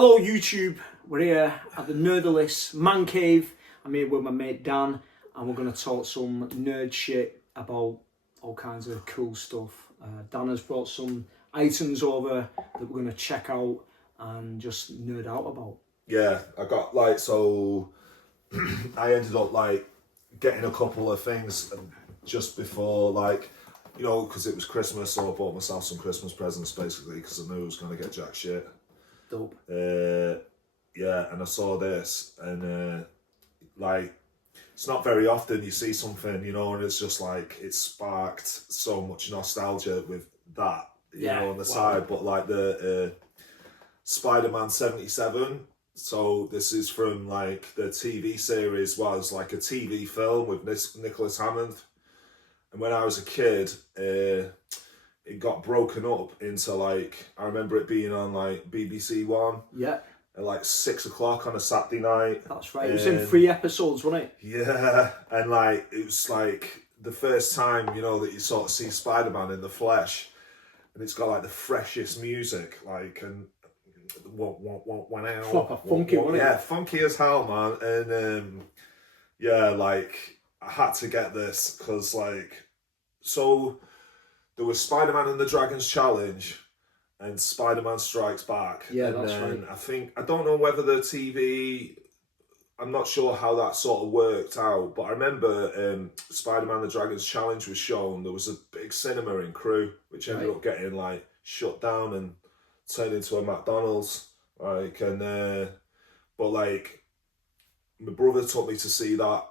Hello YouTube, we're here at the Nerderless Man Cave. I'm here with my mate Dan and we're going to talk some nerd shit about all kinds of cool stuff. Dan has brought some items over that we're going to check out and just nerd out about. Yeah, I got so I ended up getting a couple of things just before because it was Christmas, so I bought myself some Christmas presents basically because I knew I was going to get jack shit. Dope. Yeah, and I saw this and it's not very often you see something, and it's just it sparked so much nostalgia with that, on the side. But the Spider-Man 77. So this is from the TV series, was a TV film with Nicholas Hammond. And when I was a kid, it got broken up into I remember it being on BBC One. Yeah. At 6 o'clock on a Saturday night. That's right. It was in 3 episodes, wasn't it? Yeah, and it was the first time that you sort of see Spider-Man in the flesh, and it's got the freshest music, and proper funky, wasn't it? Yeah, funky as hell, man. And I had to get this because so there was Spider-Man and the Dragon's Challenge and Spider-Man Strikes Back. Yeah, and that's then right. I don't know whether the TV, I'm not sure how that sort of worked out, but I remember Spider-Man the Dragon's Challenge was shown. There was a big cinema in Crewe, which ended up getting shut down and turned into a McDonald's. But my brother took me to see that.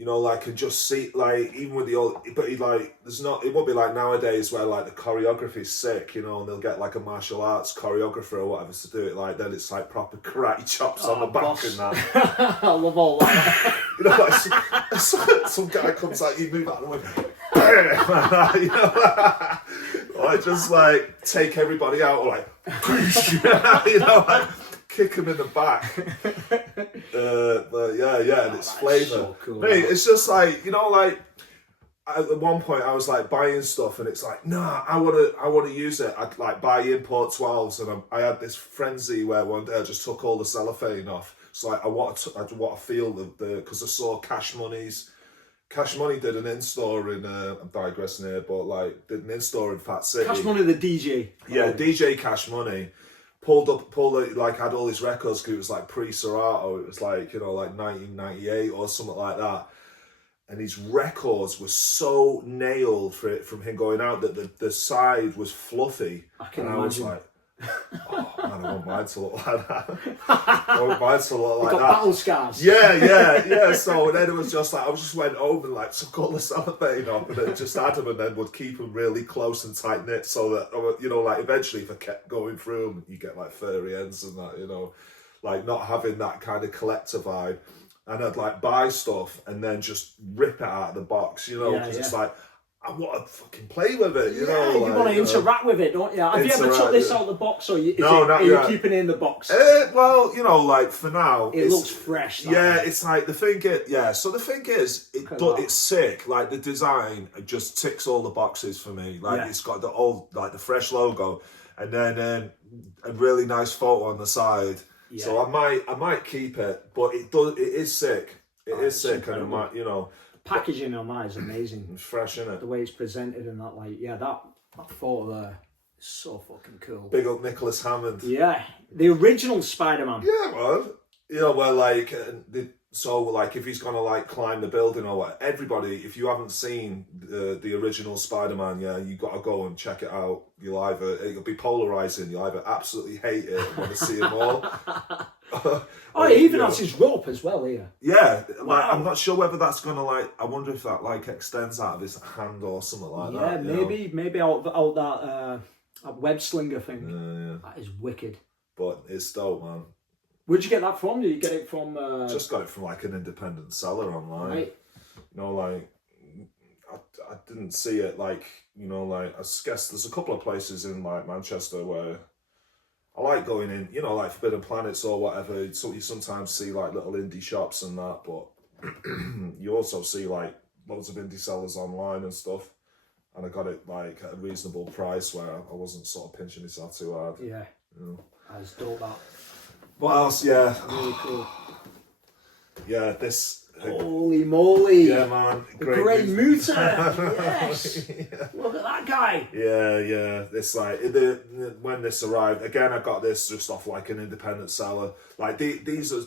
And just see, even with the old, but there's not, it won't be like nowadays where the choreography's sick, and they'll get a martial arts choreographer or whatever to do it, then it's proper karate chops on the back boss. and that. I love all that. Some guy comes out, you move out of the way, I just take everybody out, or kick him in the back. But yeah, and it's flavour. So cool, mate, it's just at one point I was buying stuff and it's nah, I wanna use it. I'd buy import 12s and I had this frenzy where one day I just took all the cellophane off. So I want to feel the because I saw Cash Money did an in-store in I'm digressing here, but did an in-store in Fat City. Cash Money, the DJ. Yeah, DJ Cash Money. Pulled it, had all his records because it was pre-Serato. It was 1998 or something like that. And his records were so nailed from him going out that the side was fluffy. I was oh man, I want mine to look like that. I want mine to look like got that. battle scars. Yeah. So then it was just I just went home and took all the cellophane off and then just had them and then would keep them really close and tight knit so that eventually if I kept going through them, you get furry ends and that, not having that kind of collector vibe. And I'd buy stuff and then just rip it out of the box, because it's I want to fucking play with it, you know. You want to interact with it, don't you? Have you ever took this out of the box, or are you keeping it in the box? Well, for now, it looks fresh. It's the thing is, so the thing is, it's sick. The design just ticks all the boxes for me. It's got the old, the fresh logo, and then a really nice photo on the side. Yeah. So I might keep it, but it is sick. It is sick, incredible. And I might, packaging on that is amazing. It's fresh, isn't it? The way it's presented and that, that photo there is so fucking cool. Big up Nicholas Hammond. Yeah, the original Spider-Man. Yeah, man. So if he's gonna climb the building or what, everybody, if you haven't seen the original Spider-Man, you gotta go and check it out. It'll be polarizing. You'll either absolutely hate it and want to see them all. He even has his rope as well here. Yeah, I'm not sure whether that's gonna I wonder if that extends out of his hand or something like that. Yeah, maybe out that web slinger thing. Yeah. That is wicked. But it's dope, man. Where'd you get that from? Did you get it from? Just got it from an independent seller online. Right. I didn't see it I guess there's a couple of places in Manchester where I like going in, Forbidden Planets or whatever. So you sometimes see little indie shops and that, but you also see loads of indie sellers online and stuff. And I got it at a reasonable price where I wasn't sort of pinching myself too hard. Yeah. That's dope, that. What else? Yeah. Really cool. Yeah, this. Holy moly! Yeah, man. The Great Muta! Yes! Yeah. Look at that guy! Yeah. This like when this arrived again, I got this just off like an independent seller. Like these are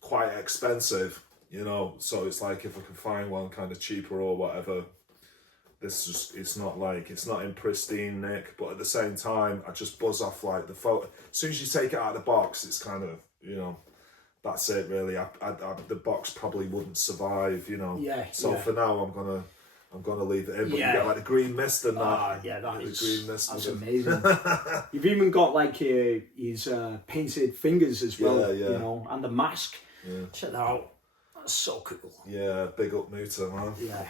quite expensive, you know. So it's like if I can find one kind of cheaper or whatever. This just it's not in pristine nick, but at the same time, I just buzz off like the photo. As soon as you take it out of the box, it's kind of that's it really. The box probably wouldn't survive, you know. Yeah. So for now, I'm gonna leave it in. But Yeah. you get like the green mist and that. Yeah, the green mist. that's amazing. You've even got like his painted fingers as well, Yeah. you know, and the mask. Yeah. Check that out. That's so cool. Yeah, big up Muta, man. Yeah.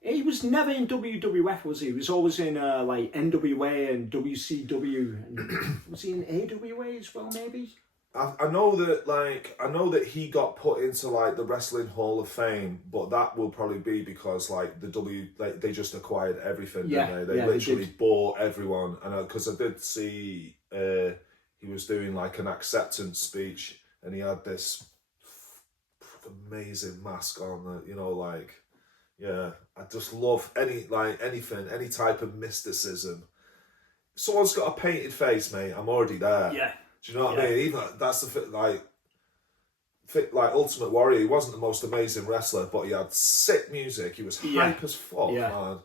He was never in WWF, was he? He was always in like NWA and WCW. And was he in AWA as well, maybe? I know that he got put into like the Wrestling Hall of Fame, but that will probably be because like they just acquired everything, didn't they? They literally bought everyone, and because I did see he was doing like an acceptance speech, and he had this amazing mask on that, you know, like. Yeah, I just love anything, any type of mysticism. If someone's got a painted face, mate, I'm already there. Yeah. Do you know what I mean? Even that's the like Ultimate Warrior. He wasn't the most amazing wrestler, but he had sick music. He was hype as fuck, man.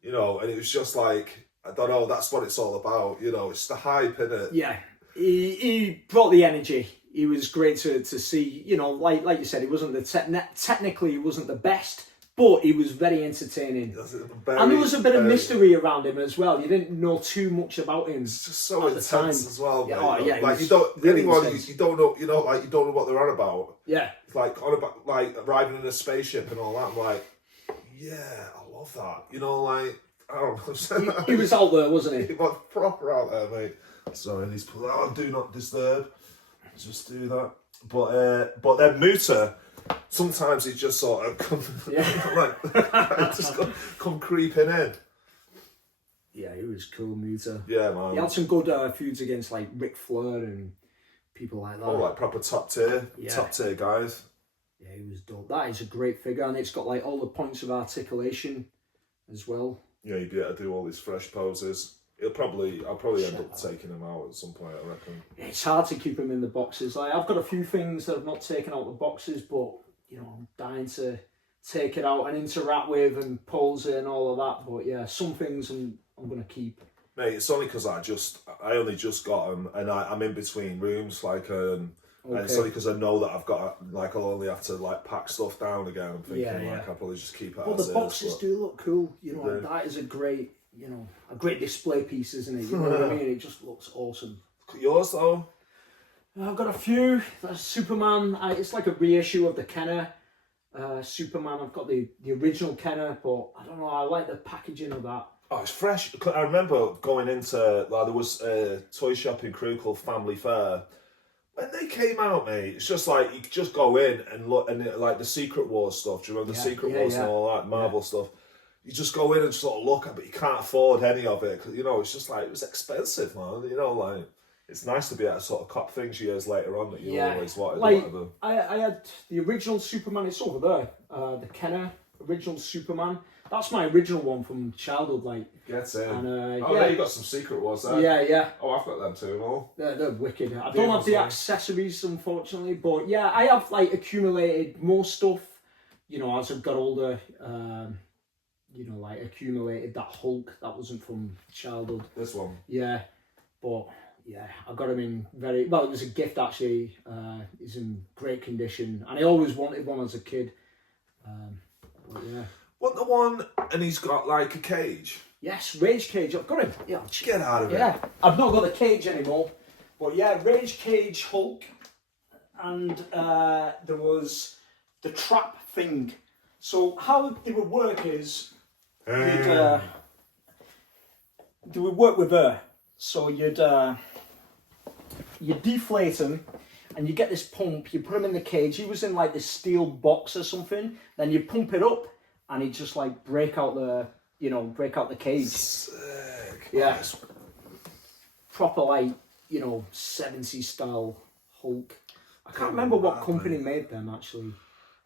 You know, and it was just like I don't know. That's what it's all about. You know, it's the hype, innit? Yeah, he brought the energy. He was great to see. You know, like you said, he wasn't technically he wasn't the best. But he was very entertaining. And there was a bit of mystery around him as well. You didn't know too much about him. It's just so intense as well, yeah, mate. Like you don't you don't know, you know, like you don't know what they're on about. Yeah. It's like on about like arriving in a spaceship and all that. I'm like, yeah, I love that. You know, like I don't know. He was out there, wasn't he? He was proper out there, mate. Sorry, these people. Oh, do not disturb. Just do that. But then Muta. Sometimes he just sort of come, come creeping in. Yeah, he was cool, Muta. Yeah, man. He had some good feuds against like Ric Flair and people like that. Oh, like proper top tier guys. Yeah, he was dope. That is a great figure, and it's got like all the points of articulation as well. Yeah, he'd be able to do all these fresh poses. I'll probably end up taking him out at some point, I reckon. It's hard to keep him in the boxes. Like I've got a few things that I've not taken out the boxes, but you know, I'm dying to take it out and interact with and pose it and all of that. But yeah, some things I'm gonna keep. Mate, it's only because I only just got them, and I'm in between rooms, like and it's only because I know that I've got like I'll only have to like pack stuff down again. I'm thinking like I'll probably just keep it. But the boxes do look cool. You know, like, that is a great display piece, isn't it? You know what I mean? It just looks awesome. Yours though? I've got a few. That's Superman. It's like a reissue of the Kenner Superman. I've got the original Kenner, but I don't know. I like the packaging of that. Oh, it's fresh. I remember going into there was a toy shop in Crewe called Family Fair. When they came out, mate, it's just like you could just go in and look, and like the Secret Wars stuff. Do you remember the Secret Wars and all that Marvel stuff? You just go in and sort of look at it, but you can't afford any of it because, you know, it's just like, it was expensive, man. You know, like, it's nice to be able to sort of cop things years later on that you always wanted. Like, whatever. I had the original Superman, it's over there, the Kenner original Superman. That's my original one from childhood, like. Gets in. And, there you got some Secret Wars there. Yeah. Oh, I've got them too and all. They're wicked. I don't have the accessories, unfortunately, but yeah, I have, like, accumulated more stuff, you know, as I've got older. You know, like accumulated that Hulk that wasn't from childhood. This one. Yeah, but yeah, I got him in very well. It was a gift actually. He's in great condition, and I always wanted one as a kid. But yeah. Want the one, and he's got like a cage. Yes, Rage Cage. I've got him. Yeah, get out of it. Yeah, I've not got the cage anymore, but yeah, Rage Cage Hulk, and there was the trap thing. So how it would work is. They would work with her, so you'd deflate him, and you get this pump. You put him in the cage. He was in like this steel box or something. Then you pump it up, and he'd just like break out the cage. Sick. Yeah, proper like 70s style Hulk. I can't remember what company made them actually.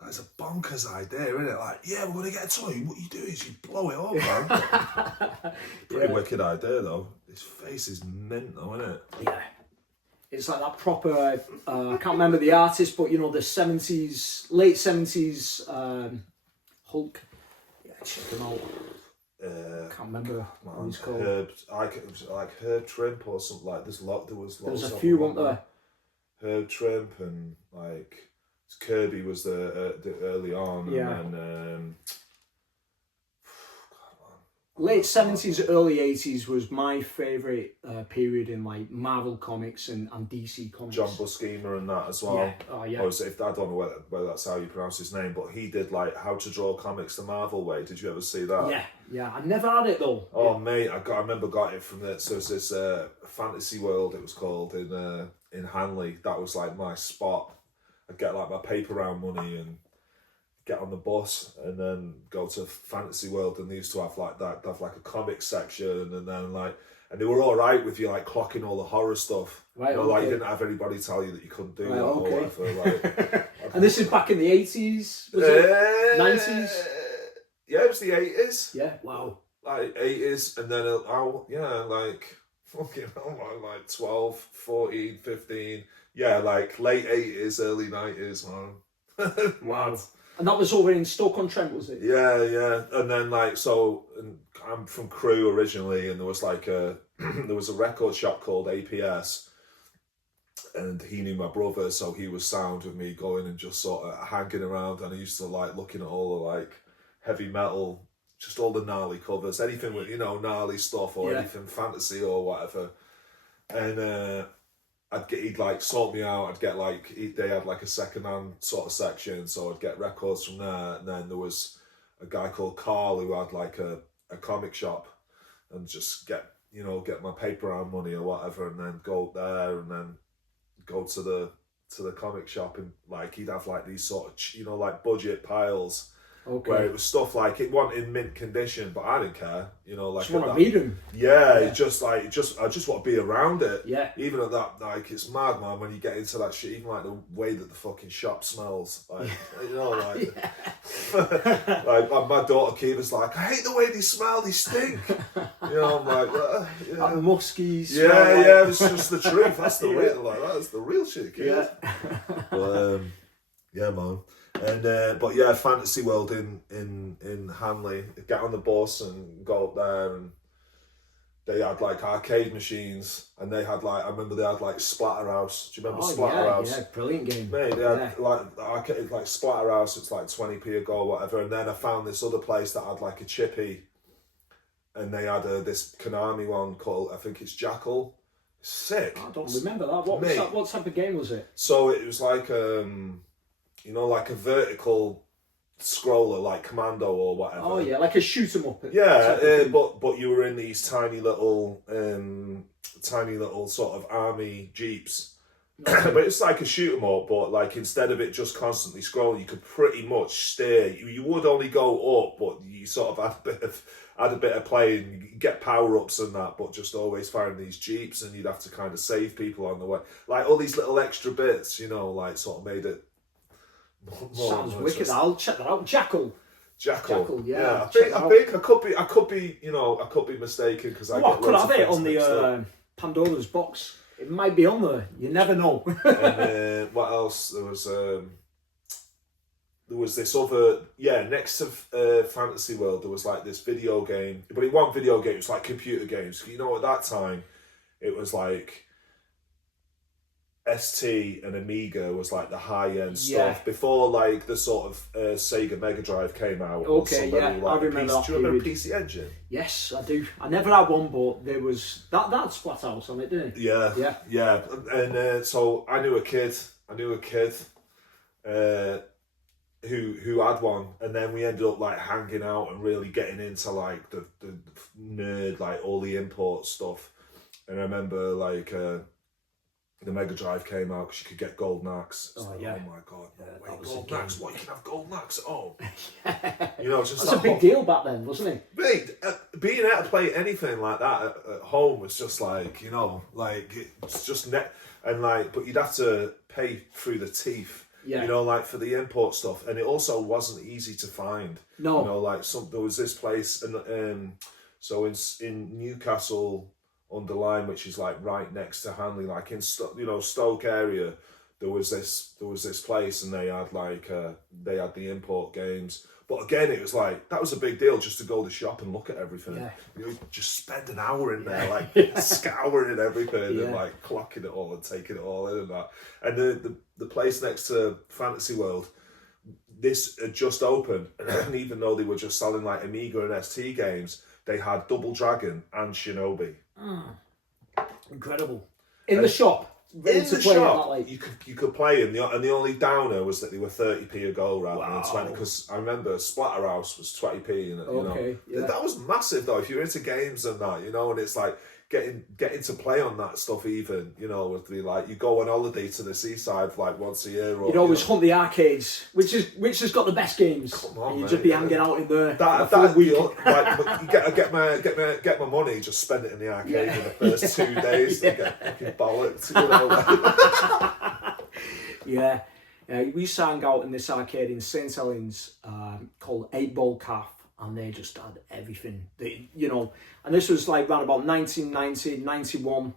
That's a bonkers idea, isn't it? Like, yeah, we're going to get a toy. What you do is you blow it up, man. Pretty wicked idea, though. His face is mint, though, isn't it? Yeah. It's like that proper, I can't remember the artist, but you know, the 70s, late 70s Hulk. Yeah, check him out. Can't remember what he's called. It was like Herb Trimp or something like this. There was a few, weren't there? Herb Trimp and like Kirby was the early on, yeah. And then late 70s, early 80s was my favourite period in like Marvel comics and DC comics. John Buscema and that as well. Yeah. Oh yeah. If I don't know whether that's how you pronounce his name, but he did like How to Draw Comics the Marvel Way. Did you ever see that? Yeah. I never had it though. Oh mate, I remember got it from so it's this Fantasy World it was called in Hanley. That was like my spot. I'd get like my paper round money and get on the bus and then go to Fantasy World, and they used to have like that. They have like a comic section, and then like, and they were all right with you like clocking all the horror stuff. Right. Like you didn't have anybody tell you that you couldn't do that or whatever. Like, and this is back in the 80s, was it? 90s. Yeah, it was the 80s. Yeah. Wow. Like 80s, and then like fucking like 12, 14, 15. Yeah, like late 80s, early 90s, man. Wow. And that was over in Stoke-on-Trent, was it? Yeah. And then like, and I'm from Crewe originally, and there was like there was a record shop called APS, and he knew my brother, so he was sound with me going and just sort of hanging around, and I used to like looking at all the like heavy metal, just all the gnarly covers, anything with, gnarly stuff or anything fantasy or whatever. And he'd like sort me out. I'd get like, they had like a second-hand sort of section, so I'd get records from there. And then there was a guy called Carl who had like a comic shop, and just get my paper round money or whatever, and then go there and then go to the comic shop, and like he'd have like these sort of like budget piles. Okay. Where it was stuff like it wasn't in mint condition, but I didn't care, like just want to read them. Yeah, I just want to be around it. Yeah. Even at that, like it's mad, man, when you get into that shit. Even like the way that the fucking shop smells, like like my daughter Kiva's like, I hate the way they smell. They stink. I'm like, that musky. Yeah, it's just the truth. That's the real, that's the real shit, kid. Yeah. But yeah, man. And but yeah, Fantasy World in Hanley. Get on the bus and go up there, and they had like arcade machines, and they had like, I remember they had like Splatterhouse. Do you remember Splatterhouse? Yeah, brilliant game. Mate, they had like arcade, like Splatterhouse. It's like 20p a go or whatever. And then I found this other place that had like a chippy, and they had this Konami one called, I think it's Jackal. Sick. I don't remember that. What was that? What type of game was it? So it was like like a vertical scroller, like Commando or whatever. Oh yeah, like a shoot 'em up. Yeah, but you were in these tiny little sort of army jeeps. But it's like a shoot 'em up, but like instead of it just constantly scrolling, you could pretty much steer. You would only go up, but you sort of had a bit of play, and you get power ups and that, but just always firing these jeeps, and you'd have to kind of save people on the way. Like all these little extra bits, like sort of made it. Sounds wicked. I'll check that out. Jackal, yeah. I could be mistaken because I could have it on the Pandora's box. It might be on there. You never know. And what else? There was this other next to Fantasy World. There was like this video game, but it wasn't video game. It was like computer games. At that time, it was like ST and Amiga was like the high end stuff before like the sort of Sega Mega Drive came out. Okay, I remember that. Do you remember PC Engine? Yes, I do. I never had one, but there was that Splatterhouse on it, didn't it? Yeah. And so I knew a kid who had one, and then we ended up like hanging out and really getting into like the nerd, like all the import stuff. And I remember like the Mega Drive came out because you could get Golden Axe. Oh my god! Wait, Golden Axe? What, you can have Golden Axe at home? Just that's a big deal back then, wasn't it? Mate, being able to play anything like that at home was just like, like it's just net, and like, but you'd have to pay through the teeth. Yeah. You know, like for the import stuff, and it also wasn't easy to find. No. You know, like there was this place, and so in Newcastle under Lyme, which is like right next to Hanley, like in Stoke area, there was this place, and they had the import games. But again, it was like, that was a big deal just to go to the shop and look at everything. Yeah. You know, just spend an hour in there, like scouring everything and like clocking it all and taking it all in and that. And the place next to Fantasy World, this had just opened, and even though they were just selling like Amiga and ST games, they had Double Dragon and Shinobi. Incredible. In the shop. In the shop, you could play them, and the only downer was that they were 30p a go rather than 20. Because I remember Splatterhouse was 20p, and that was massive though. If you're into games and that, you know, and it's like getting to play on that stuff, even, you know, would be like, you go on holiday to the seaside like once a year, or you'd always hunt the arcades, which has got the best games. Come on, and you'd just be hanging out in there. Get my money, just spend it in the arcade in the first 2 days to get fucking bollocked, you know. Yeah, we used to hang out in this arcade in St Helens called 8 Ball Calf, and they just had everything. You know, and this was like around about 1990, 91,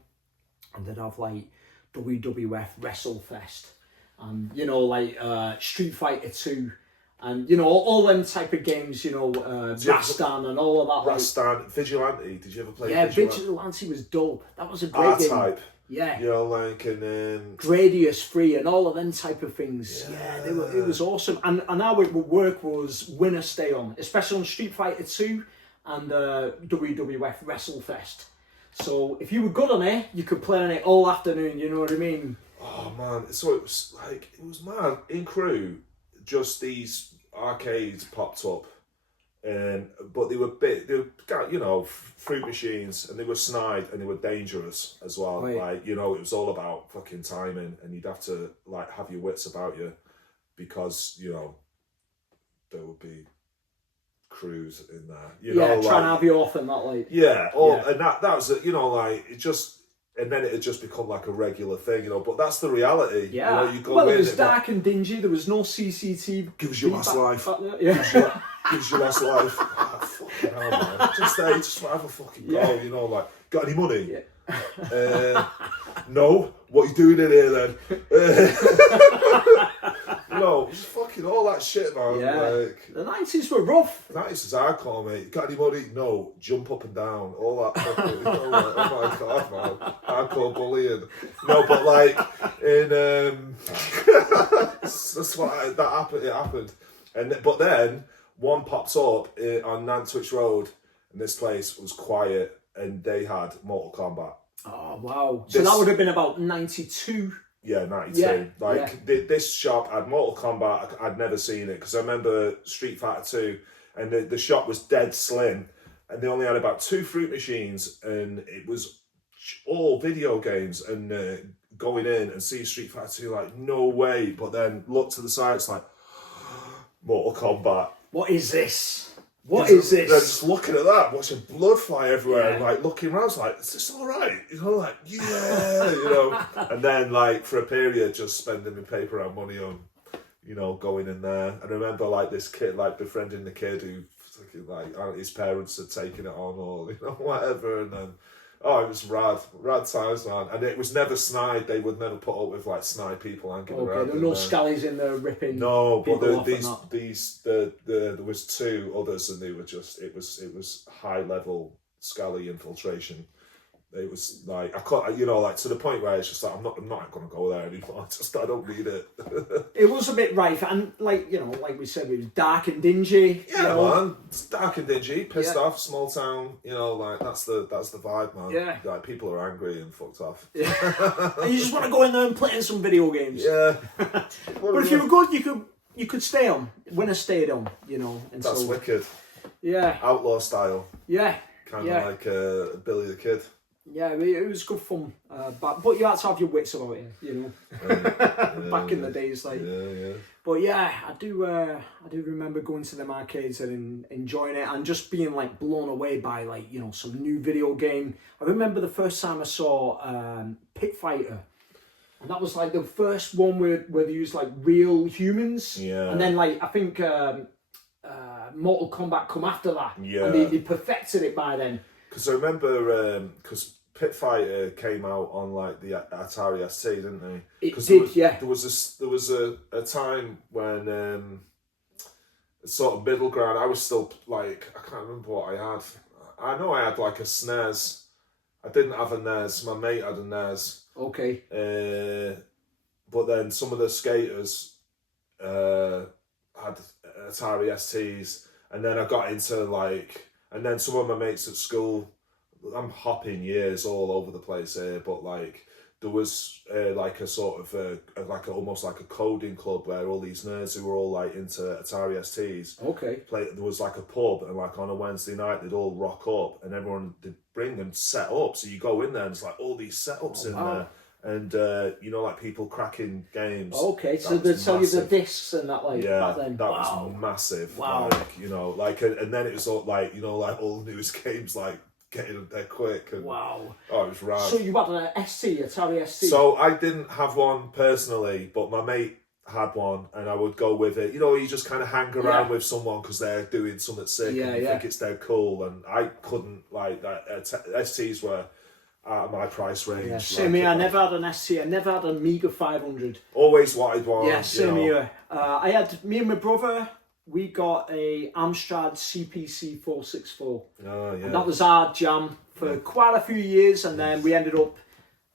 and they'd have like WWF WrestleFest, and you know, like Street Fighter 2, and you know, all them type of games, you know, Rastan and all of that. Rastan, Vigilante, did you ever play Vigilante was dope. That was a great game. R-Type. Yeah. You know, like, and Gradius Free and all of them type of things. Yeah, it was awesome. And how it would work was win or stay on, especially on Street Fighter 2 and WWF WrestleFest. So if you were good on it, you could play on it all afternoon, you know what I mean? Oh man, so it was mad. In Crewe, just these arcades popped up. But they were you know, fruit machines, and they were snide and they were dangerous as well. Right. Like, you know, it was all about fucking timing, and you'd have to like have your wits about you, because, you know, there would be crews in there. You know, trying to have you off and that, like. And that was it, you know, like it just. And then it had just become like a regular thing, you know. But that's the reality. Yeah. You know, you go it was dark and dingy. There was no CCTV. Gives you last life. Yeah. Gives you last life. Oh, fucking hell, man. Just have a fucking go, you know, like, got any money? Yeah. No. What are you doing in here then? No, just fucking all that shit, man. Yeah. Like, the 90s were rough. The 90s was hardcore, mate. Got any money? No. Jump up and down. All that fucking, you know, like, oh my god, man. Hardcore bullying. No, but like, that's what that happened. It happened. But then one pops up on Nantwich Road, and this place was quiet, and they had Mortal Kombat. Oh wow! So that would have been about 92. Yeah, 92. This shop had Mortal Kombat. I'd never seen it, because I remember Street Fighter 2, and the shop was dead slim, and they only had about 2 fruit machines, and it was all video games. And going in and see Street Fighter 2, like, no way. But then look to the side, it's like, Mortal Kombat. What is this? What is this? They're just looking at that, watching blood fly everywhere, and like looking around, it's like, is this all right? You know, like, yeah, you know. And then, like, for a period, just spending my paper and money on, you know, going in there. And I remember, like, this kid, like, befriending the kid who, like, his parents had taken it on, or, you know, whatever. And then, it was rad times, man. And it was never snide. They would never put up with like snide people hanging around. There were no scallies in there ripping. No, but there was 2 others, and they were just it was high level scally infiltration. It was like, I can't, you know, like to the point where it's just like, I'm not going to go there anymore. I don't need it. It was a bit rife, and like, you know, like we said, it was dark and dingy. Yeah, you know? Man, it's dark and dingy, pissed off, small town. You know, like that's the vibe, man. Yeah, like people are angry and fucked off. Yeah. And you just want to go in there and play some video games. Yeah. But if you were good, you could stay on. Winner stayed on. You know, and that's wicked. Yeah. Outlaw style. Yeah. Kind of like Billy the Kid. Yeah, it was good fun, but you had to have your wits about it, you know. Back in the days, like. Yeah. But yeah, I do remember going to them arcades and enjoying it, and just being like blown away by, like, you know, some new video game. I remember the first time I saw Pit Fighter And that was like the first one where they used like real humans. Yeah. And then like I think Mortal Kombat come after that. Yeah. And they perfected it by then. Because I remember, because Pit Fighter came out on like the Atari ST, didn't they? It did, yeah. There was a time when sort of middle ground. I was still like, I can't remember what I had. I know I had like a SNES. I didn't have a NES. My mate had a NES. Okay. But then some of the skaters had Atari STs, and then I got into like, and then some of my mates at school. I'm hopping years all over the place here, but like there was like a sort of almost like a coding club where all these nerds who were all like into Atari STs. Okay. There was like a pub, and like on a Wednesday night they'd all rock up, and everyone they'd bring them set up. So you go in there and it's like all these setups in there. And you know, like people cracking games. Okay, so they tell you the discs and that, like, yeah, back then. that was massive. Wow. Like, you know, like, and then it was all like, you know, like all the newest games, like getting them there quick. And, wow. Oh, it was rad. So you had an ST, Atari ST. So I didn't have one personally, but my mate had one, and I would go with it. You know, you just kind of hang around with someone because they're doing something sick, and you think it's dead cool. And I couldn't like that. STs were out of my price range. Yeah, same here. I never had an ST. I never had an Amiga 500. Always wanted one. Yeah, same here. I had, me and my brother, we got a Amstrad CPC 464. Oh, yeah. And that was our jam for quite a few years, and then we ended up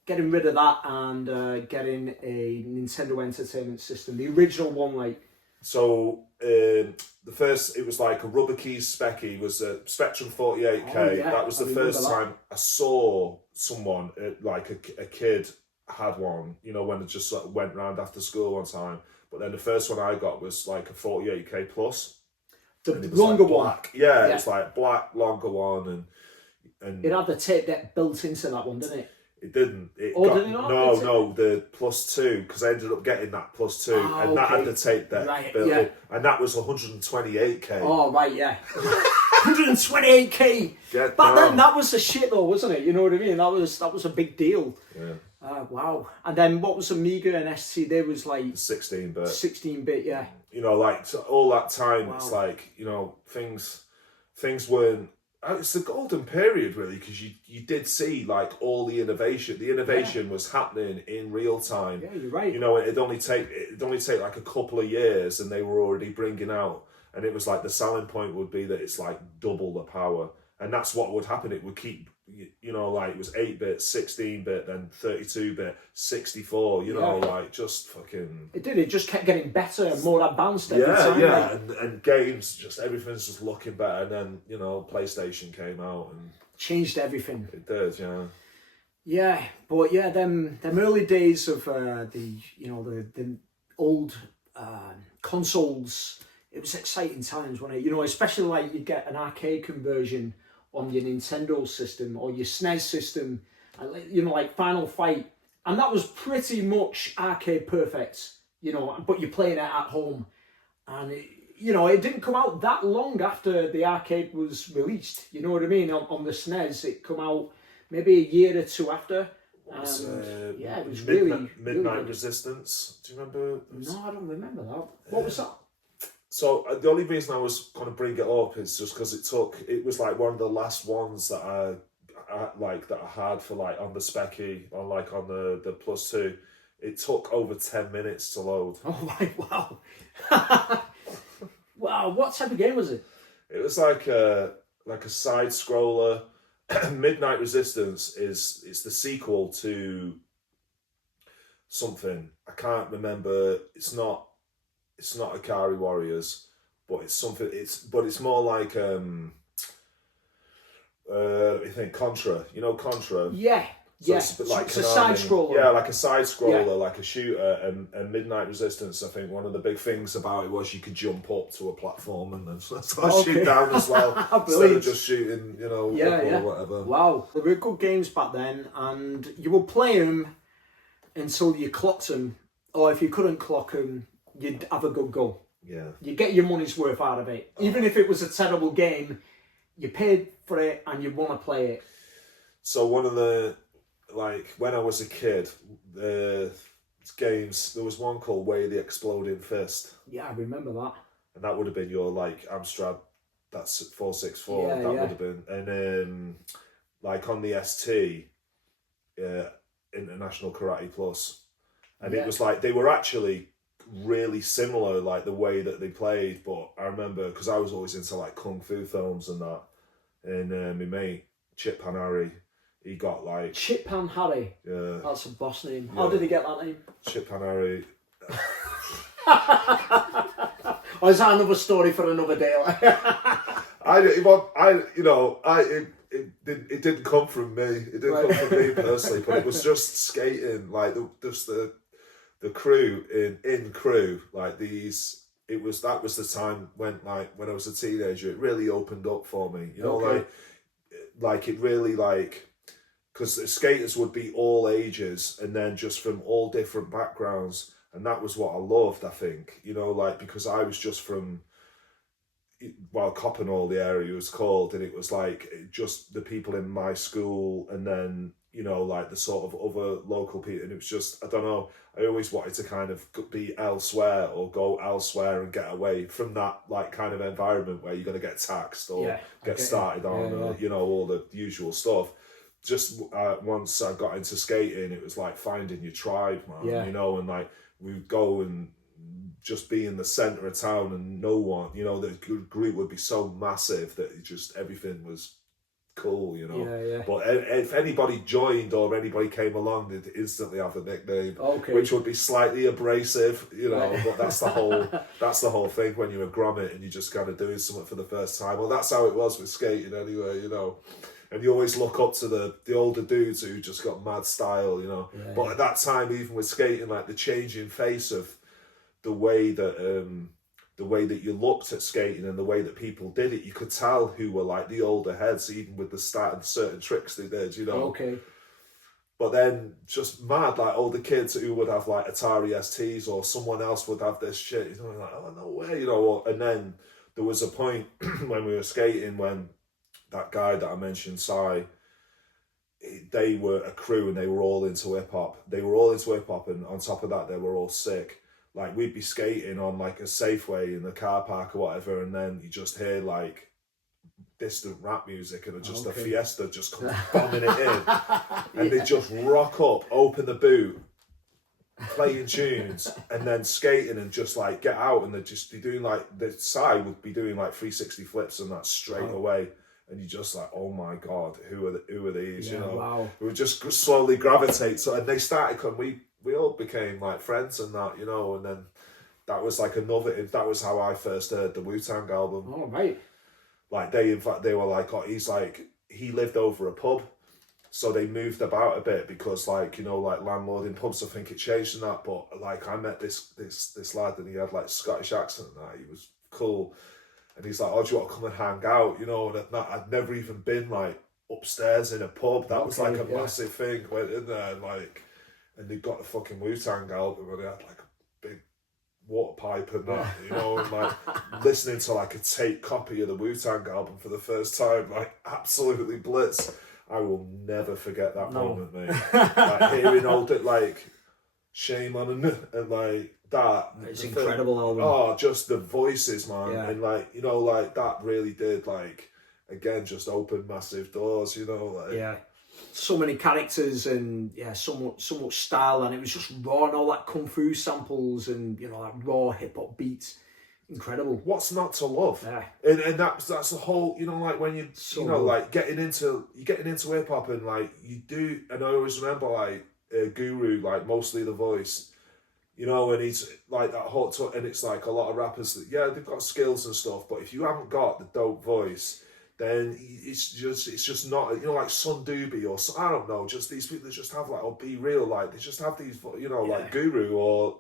getting rid of that and getting a Nintendo Entertainment System, the original one, like. So the first, it was like a rubber keys specky, was a Spectrum 48K. Oh, yeah. That was the first time I saw someone, like a kid had one, you know, when it just sort of went round after school one time. But then the first one I got was like a 48K plus. The longer like one. Yeah, it was like black, longer one. And it had the tape deck built into that one, didn't it? It didn't. Did it not? No, the plus 2, because I ended up getting that plus 2, and that had the tape deck built in, and that was 128K. Oh, right, yeah. 128K. Back then, that was the shit, though, wasn't it? You know what I mean? That was a big deal. Yeah. Wow. And then what was Amiga and ST? There was like 16-bit. 16-bit, yeah. You know, like so all that time, it's like, you know, things weren't. It's the golden period, really, because you did see like all the innovation. The innovation was happening in real time. Yeah, you're right. You know, it'd only take like a couple of years, and they were already bringing out. And it was like the selling point would be that it's like double the power, and that's what would happen. It would keep, you know, like it was 8-bit, 16-bit, then 32-bit, 64. You know, like just fucking. It did. It just kept getting better and more advanced every time. Yeah, and games, just everything's just looking better. And then, you know, PlayStation came out and changed everything. It did, yeah. Yeah, but yeah, them early days of the old consoles. It was exciting times, wasn't it? You know, especially like you get an arcade conversion on your Nintendo system or your SNES system, you know, like Final Fight, and that was pretty much arcade perfect, you know, but you're playing it at home, and you know, it didn't come out that long after the arcade was released, you know what I mean, on the SNES. It come out maybe a year or two after. Yeah, it was Midnight really Resistance. Do you remember? No, I don't remember that. What was that? So the only reason I was going to bring it up is just because it was like one of the last ones that I had for like on the specky, on the plus 2. It took over 10 minutes to load. Oh my, wow. Wow, what type of game was it? It was like a side scroller. Midnight Resistance it's the sequel to something. I can't remember. It's not Ikari Warriors, but it's something. It's more like I think Contra. You know Contra. Yeah. So yeah. it's like it's a side scroller. Yeah, like a side scroller, like a shooter. And Midnight Resistance, I think one of the big things about it was you could jump up to a platform and then shoot down as well. Instead of just shooting, you know, or whatever. Wow. There were good games back then, and you would play them until you clocked them, or if you couldn't clock them, you'd have a good go. Yeah. You get your money's worth out of it. Even if it was a terrible game, you paid for it and you want to play it. So one of the, like, when I was a kid, games, there was one called Way of the Exploding Fist, Yeah, I remember that. and that would have been your like Amstrad. That's 464. Yeah, that would have been, and like on the ST, International Karate Plus, and it was like they were actually really similar, like the way that they played. But I remember because I was always into like kung fu films and that, and my mate Chip Hanari, he got like Chip Pan Harry. Yeah, That's a boss name. How did he get that name? Chip Hanari. Or is that another story for another day? It didn't come from me. It didn't come from me personally, but it was just skating, like the crew in crew, like these. That was the time when I was a teenager. It really opened up for me, like it really because the skaters would be all ages and then just from all different backgrounds, and that was what I loved. I think because I was just from. Coppenhall, the area was called, and it was like just the people in my school, and then like the sort of other local people, and it was just I don't know. I always wanted to kind of be elsewhere or go elsewhere and get away from that like kind of environment where you're going to get taxed or get started on all the usual stuff. Just once I got into skating, it was like finding your tribe, man. And like we'd go and just be in the centre of town and no one, the group would be so massive that everything was cool, But if anybody joined or anybody came along, they'd instantly have a nickname, which would be slightly abrasive, But that's the whole thing when you're a grommet and you're just kind of doing something for the first time. Well, that's how it was with skating anyway, And you always look up to the older dudes who just got mad style, But at that time, even with skating, like the changing face of the way that you looked at skating and the way that people did it, you could tell who were like the older heads, even with the start and certain tricks they did, But then just mad, like older kids who would have like Atari STs or someone else would have this shit, like, oh no way, And then there was a point when we were skating when that guy that I mentioned, Sai, they were a crew and they were all into hip hop. And on top of that, they were all sick. Like we'd be skating on like a Safeway in the car park or whatever, and then you just hear like distant rap music and the Fiesta just comes bombing it in, and they just rock up, open the boot, playing tunes, and then skating and just like get out, and they'd just be doing like the side would be doing like 360 flips and that straight away. And you just like, oh my god, who are these? Wow. We would just slowly gravitate. So and they started we all became like friends and that, and then that was like that was how I first heard the Wu-Tang album. Oh right. Like they were like, oh, he lived over a pub, so they moved about a bit because like like landlord in pubs, I think it changed and that. But like I met this lad and he had like Scottish accent and that. He was cool. And he's like, oh, do you want to come and hang out? And I'd never even been like upstairs in a pub. That was like a massive thing. Went in there and they got the fucking Wu-Tang album and they had like a big water pipe and that, and like listening to like a tape copy of the Wu-Tang album for the first time, like absolutely blitz. I will never forget that moment, mate. Like hearing like Shame on and like that. It's an incredible album. Oh, just the voices, man. Yeah. And like, like that really did like, again, just open massive doors, So many characters and so much style, and it was just raw and all that kung fu samples and that raw hip hop beats. Incredible. What's not to love? Yeah. And that's the whole, like when you like getting into hip hop and like you do, and I always remember like Guru, like mostly the voice, and he's like that hot talk, and it's like a lot of rappers that they've got skills and stuff, but if you haven't got the dope voice, then it's just not, like Sun Doobie or I don't know, just these people that just have like, or Be Real, like they just have these, like Guru or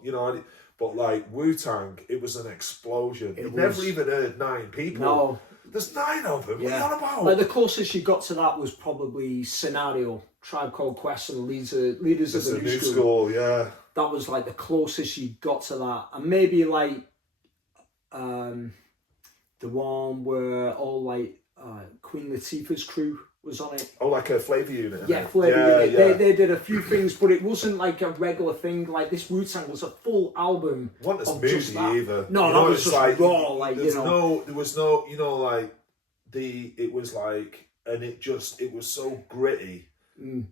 but like Wu-Tang, it was an explosion. You've never even heard 9 people. No. There's 9 of them. What are you on about? Like the closest you got to that was probably Scenario, Tribe Called Quest, and leaders of the new school. Yeah. That was like the closest you got to that, and maybe like the one where all like Queen Latifah's crew was on it. Oh, like a flavour unit. Yeah, Flavour Unit. Yeah. They did a few things, but it wasn't like a regular thing. Like this Wu-Tang was a full album. Wasn't as of just moody that. either. No, You that know, was it's just raw. Like there was no, you know, like it was like, and it was so gritty, and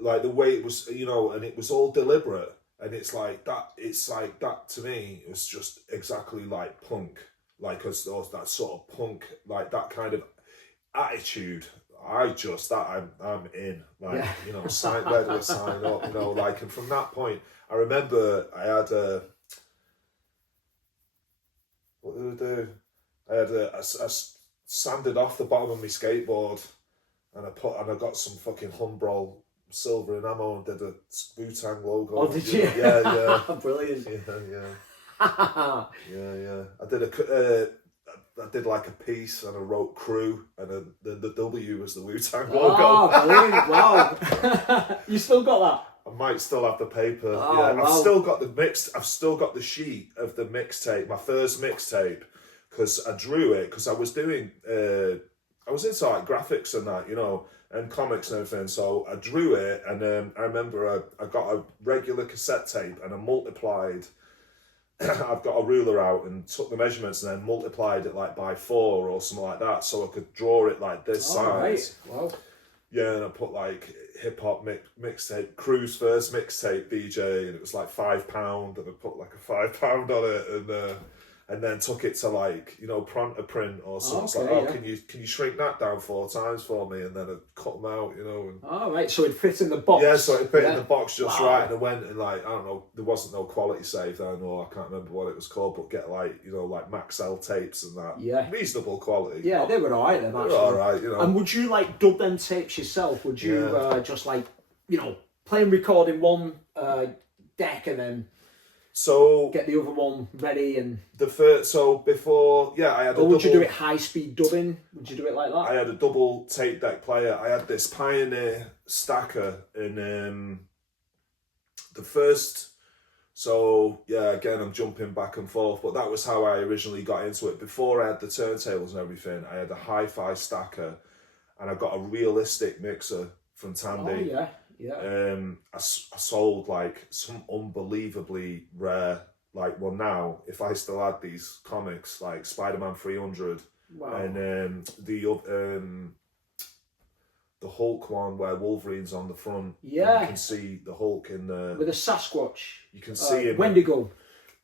like the way it was, you know, and it was all deliberate, and it's like that to me. It was just exactly like punk, like that sort of punk, like that kind of attitude. I'm in, like, you know, where do I sign up, you know, like, and from that point, I remember I had what did I do? I had I sanded off the bottom of my skateboard, and I got some fucking Humbrol silver enamel and did a Wu-Tang logo. Oh, did you? Yeah. Brilliant. Yeah. I did like a piece and I wrote crew, and the W was the Wu-Tang logo. Oh, brilliant. Wow. You still got that? I might still have the paper. Oh, yeah, wow. I've still got the sheet of the mixtape, my first mixtape, because I drew it, because I was doing, I was into like graphics and that, you know, and comics and everything. So I drew it, and I remember I got a regular cassette tape and I multiplied. I've got a ruler out and took the measurements and then multiplied it like by 4 or something like that, so I could draw it like this size. Right. Wow. Yeah, and I put like hip hop mixtape, Crew's first mixtape DJ, and it was like £5, and I put like a £5 on it, and then took it to like, you know, Pronto Print or something. It's like, can you shrink that down 4 times for me? And then I cut them out, you know. And, right, so it fit in the box. Yeah, so it fit in the box just right, and I went and like, I don't know, there wasn't no quality save then, or I can't remember what it was called, but get like, you know, like Max L tapes and that. Yeah. Reasonable quality. Yeah, they were alright then, actually. They were alright, you know. And would you like dub them tapes yourself? Would you just like, you know, play and record in one deck and then so get the other one ready and... before, I had would you do it high-speed dubbing? Would you do it like that? I had a double tape deck player. I had this Pioneer stacker in the first... So, again, I'm jumping back and forth, but that was how I originally got into it. Before I had the turntables and everything, I had a hi-fi stacker, and I got a realistic mixer from Tandy. Oh, yeah. I sold like some unbelievably rare, like, well, now if I still had these comics like Spiderman 300, and the Hulk one where Wolverine's on the front, you can see the Hulk in the with a Sasquatch, you can see him. Wendigo.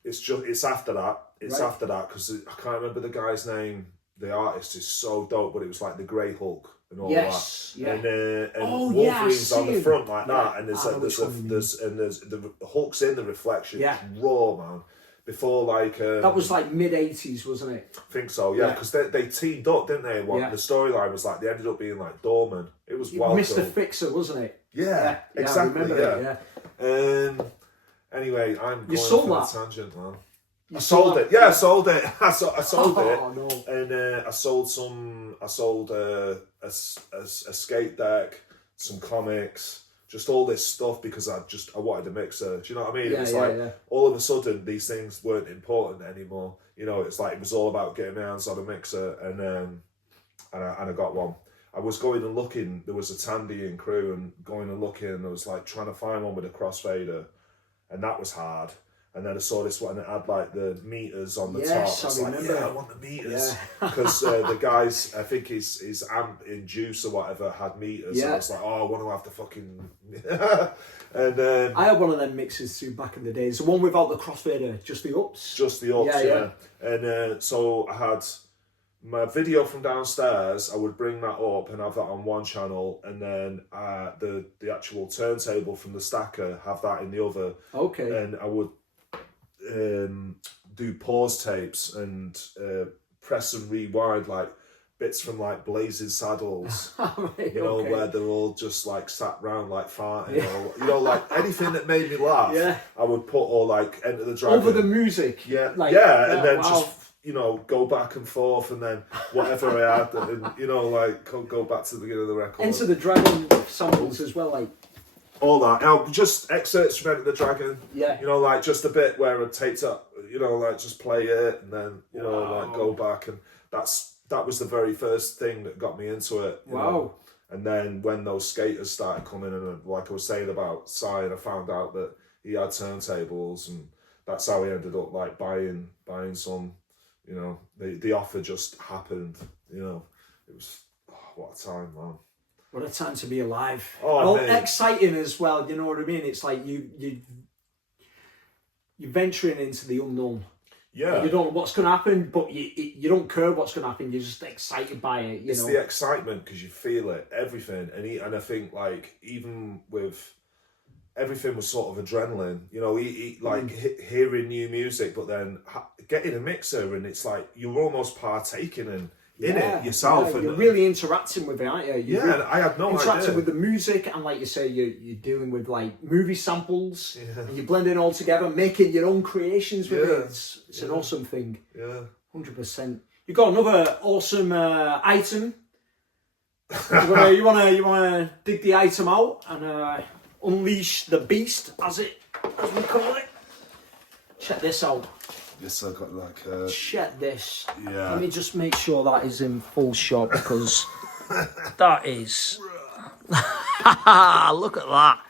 It's after that because I can't remember the guy's name. The artist is so dope, but it was like the Grey Hulk and all that. Yeah. And Wolverine's on the front like that, and there's the Hulk's in the reflection. Yeah. It's raw, man. Before like that was like mid-80s, wasn't it? I think so, because they teamed up, didn't they? The storyline was like they ended up being like Dorman. It was wild. Mr. Fixer, wasn't it? Yeah, exactly. I remember it. Anyway, I'm going off on a tangent, man. I sold it. Yeah, I sold it. I sold it. Oh no! And I sold a skate deck, some comics, just all this stuff because I wanted a mixer. Do you know what I mean? It was all of a sudden these things weren't important anymore. You know, it's like it was all about getting my hands on a mixer, and I got one. I was going and looking. There was a Tandy and Crew, and going and looking, and I was like trying to find one with a crossfader, and that was hard. And then I saw this one that had like the meters on the top. I was like, I want the meters. Because the guys, I think his amp in Juice or whatever had meters. So I was like, I want to have the fucking... and I had one of them mixers too back in the days. The one without the crossfader, just the ups. Just the ups, yeah. And so I had my video from downstairs. I would bring that up and have that on one channel. And then the actual turntable from the stacker, have that in the other. Okay. And I would... do pause tapes and press and rewind like bits from like Blazing Saddles, where they're all just like sat round like farting, or like anything that made me laugh. I would put all like Enter the Dragon over the music. And then just go back and forth, and then whatever I had, and like go back to the beginning of the record. Enter the Dragon samples as well, like. All that. Just excerpts from Enter the Dragon. Yeah. Like just a bit where it takes up, like just play it and then, like go back, and that was the very first thing that got me into it. Wow. And then when those skaters started coming, and like I was saying about Sai, I found out that he had turntables, and that's how he ended up like buying some. You know, the offer just happened. You know, it was what a time, man. What a time to be alive. Oh, exciting as well. You know what I mean? It's like you're venturing into the unknown. Yeah. You don't know what's going to happen, but you don't care what's going to happen. You're just excited by it. It's the excitement because you feel it, everything, and I think like even with everything was sort of adrenaline. You know, hearing new music, but then getting a mixer, and it's like you're almost partaking in it yourself. Yeah, and you're really interacting with it, aren't you? And I had no idea. Interacting with the music, and like you say, you're dealing with like movie samples, and you're blending it all together, making your own creations with it. It's an awesome thing. Yeah, 100%. You've got another awesome item. You wanna dig the item out and unleash the beast, as we call it. Check this out. Yes, I got like Check this. Yeah. Let me just make sure that is in full shot because that is. Look at that.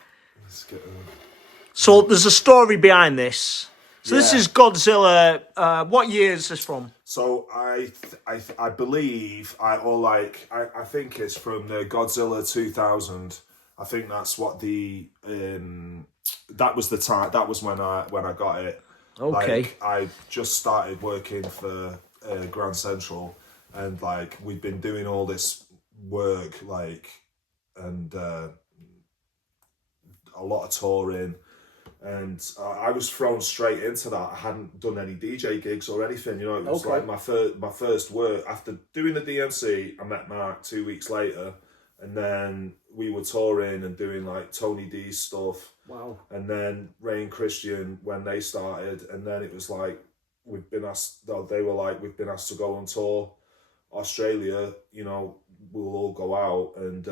Let's get So there's a story behind this. So this is Godzilla. What year is this from? So I believe I think it's from the Godzilla 2000. I think that's what the that was the time. That was when I got it. Okay. Like, I just started working for Grand Central, and like we've been doing all this work, like, and a lot of touring, and I was thrown straight into that. I hadn't done any DJ gigs or anything, you know. It was like my first work after doing the DMC. I met Mark 2 weeks later, and then we were touring and doing like Tony D's stuff. Wow. And then Ray and Christian when they started, and then it was like we've been asked to go on tour Australia, you know, we'll all go out, and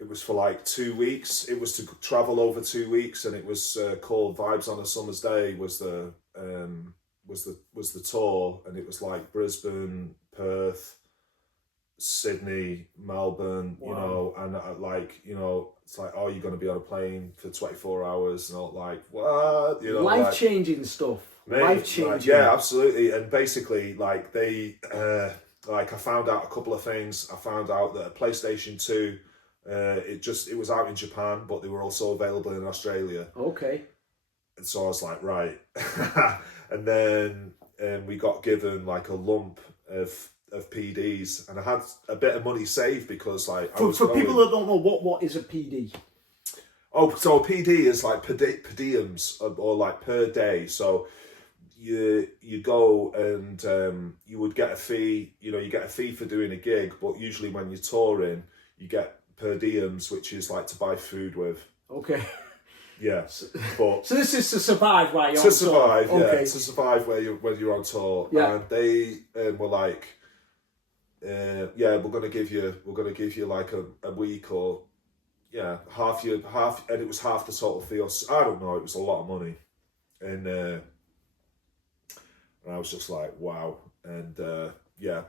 it was for like 2 weeks. It was to travel over 2 weeks, and it was called Vibes on a Summer's Day was the tour, and it was like Brisbane, Perth, Sydney, Melbourne, you know, and it's like, oh, you're going to be on a plane for 24 hours, and all like, what? You know, life-changing stuff. Life-changing. Like, yeah, absolutely. And basically, like, they, I found out a couple of things. I found out that PlayStation 2, it was out in Japan, but they were also available in Australia. Okay. And so I was like, right. And then we got given like a lump of PDs, and I had a bit of money saved because like for people that don't know what is a PD. Oh, so a PD is like per diems or like per day. So you go and you would get a fee. You know, you get a fee for doing a gig, but usually when you're touring, you get per diems, which is like to buy food with. Okay. Yeah, but so this is to survive while you're to on survive. tour. Yeah, Okay. to survive when you're on tour. Yeah. And they were like, we're gonna give you like a week or half, and it was half the total fee. I don't know. It was a lot of money, and I was just like, wow. And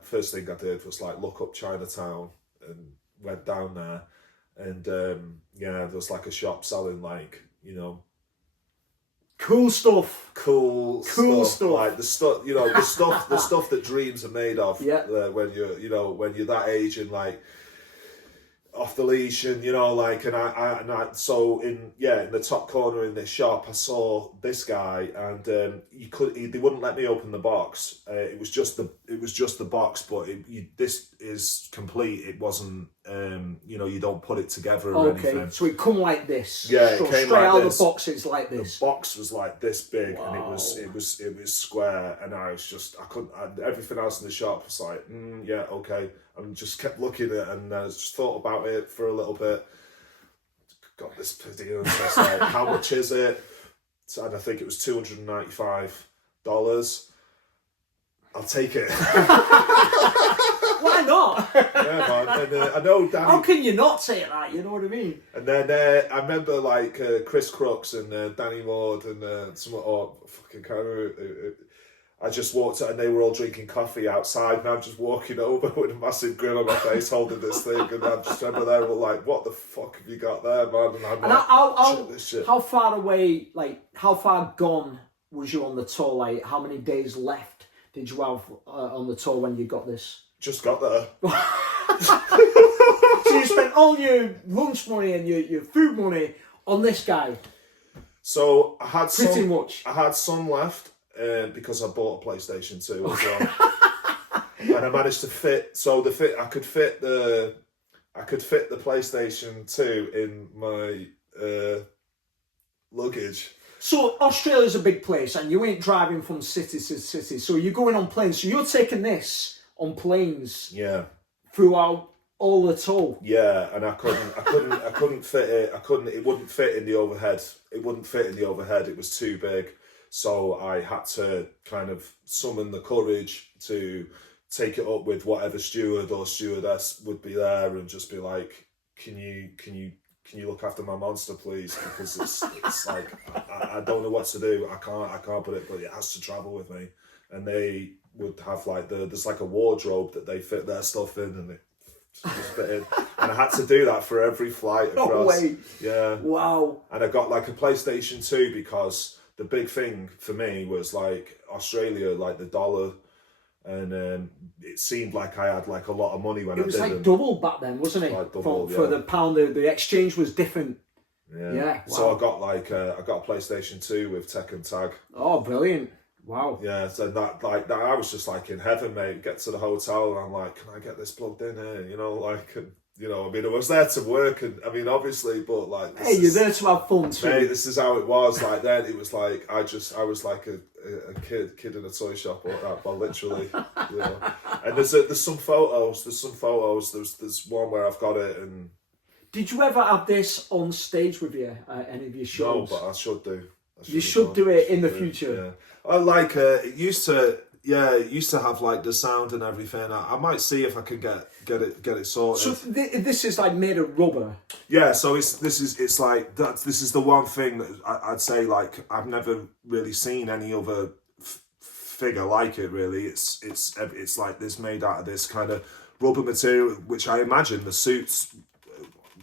first thing I did was like look up Chinatown and went down there, and there was like a shop selling like, you know, cool stuff. Cool stuff. Like the stuff, you know, the stuff that dreams are made of. Yeah. When you're that age and like off the leash, and you know, like, and I so in the top corner in this shop, I saw this guy, and they wouldn't let me open the box. It was just the box, but this is complete. It wasn't, you don't put it together or anything. So it come like this. Yeah, so it came straight like out this. of the box. It's like this. The box was like this big, wow. And it was square, and I couldn't. Everything else in the shop was like, okay. And just kept looking at it, and I just thought about it for a little bit. Got this video, and I was like, how much is it? So, and I think it was $295. I'll take it. Why not? Yeah, man. And I know Danny. How can you not say that? You know what I mean? And then I remember like Chris Crooks and Danny Ward and some fucking kind of. I just walked out and they were all drinking coffee outside, and I'm just walking over with a massive grin on my face holding this thing, and I just remember they were like, what the fuck have you got there, man? And I'm like, shit, this shit. How far away, like, how far gone was you on the tour? Like, how many days left did you have on the tour when you got this? Just got there. So you spent all your lunch money and your food money on this guy? So I had Pretty much. I had some left because I bought a PlayStation 2 as well, and I managed to fit. So I could fit the PlayStation 2 in my luggage. So Australia's a big place, and you ain't driving from city to city. So you're going on planes. So you're taking this on planes. Yeah. Throughout all the tour. Yeah, and I couldn't fit it. It wouldn't fit in the overhead. It wouldn't fit in the overhead. It was too big. So I had to kind of summon the courage to take it up with whatever steward or stewardess would be there and just be like, can you look after my monster, please? Because it's like I don't know what to do. I can't put it, but it has to travel with me. And they would have like there's like a wardrobe that they fit their stuff in, and it just fit in. And I had to do that for every flight across. No way. Yeah. Wow. And I got like a PlayStation 2 because the big thing for me was like Australia, like the dollar, and it seemed like I had like a lot of money when I did it. It was like double back then, wasn't it? Like double, for the pound, the exchange was different. Yeah. Wow. So I got a PlayStation 2 with Tekken Tag. Oh, brilliant. Wow. Yeah, so that I was just like in heaven, mate. Get to the hotel and I'm like, can I get this plugged in here? You know, like, and, you know, I mean, I was there to work, and I mean, obviously, but like, hey, you're there to have fun too. Mate, this is how it was. Like then, it was like I was like a kid in a toy shop, or that, well, literally. You know. And there's some photos. There's one where I've got it. And did you ever have this on stage with you at any of your shows? No, but I should do. You should do it in the future. Yeah. I like it used to have like the sound and everything. I might see if I can get it sorted. So this is like made of rubber. Yeah, so this is the one thing that I'd say, like, I've never really seen any other figure like it. Really, it's like this, made out of this kind of rubber material, which I imagine the suits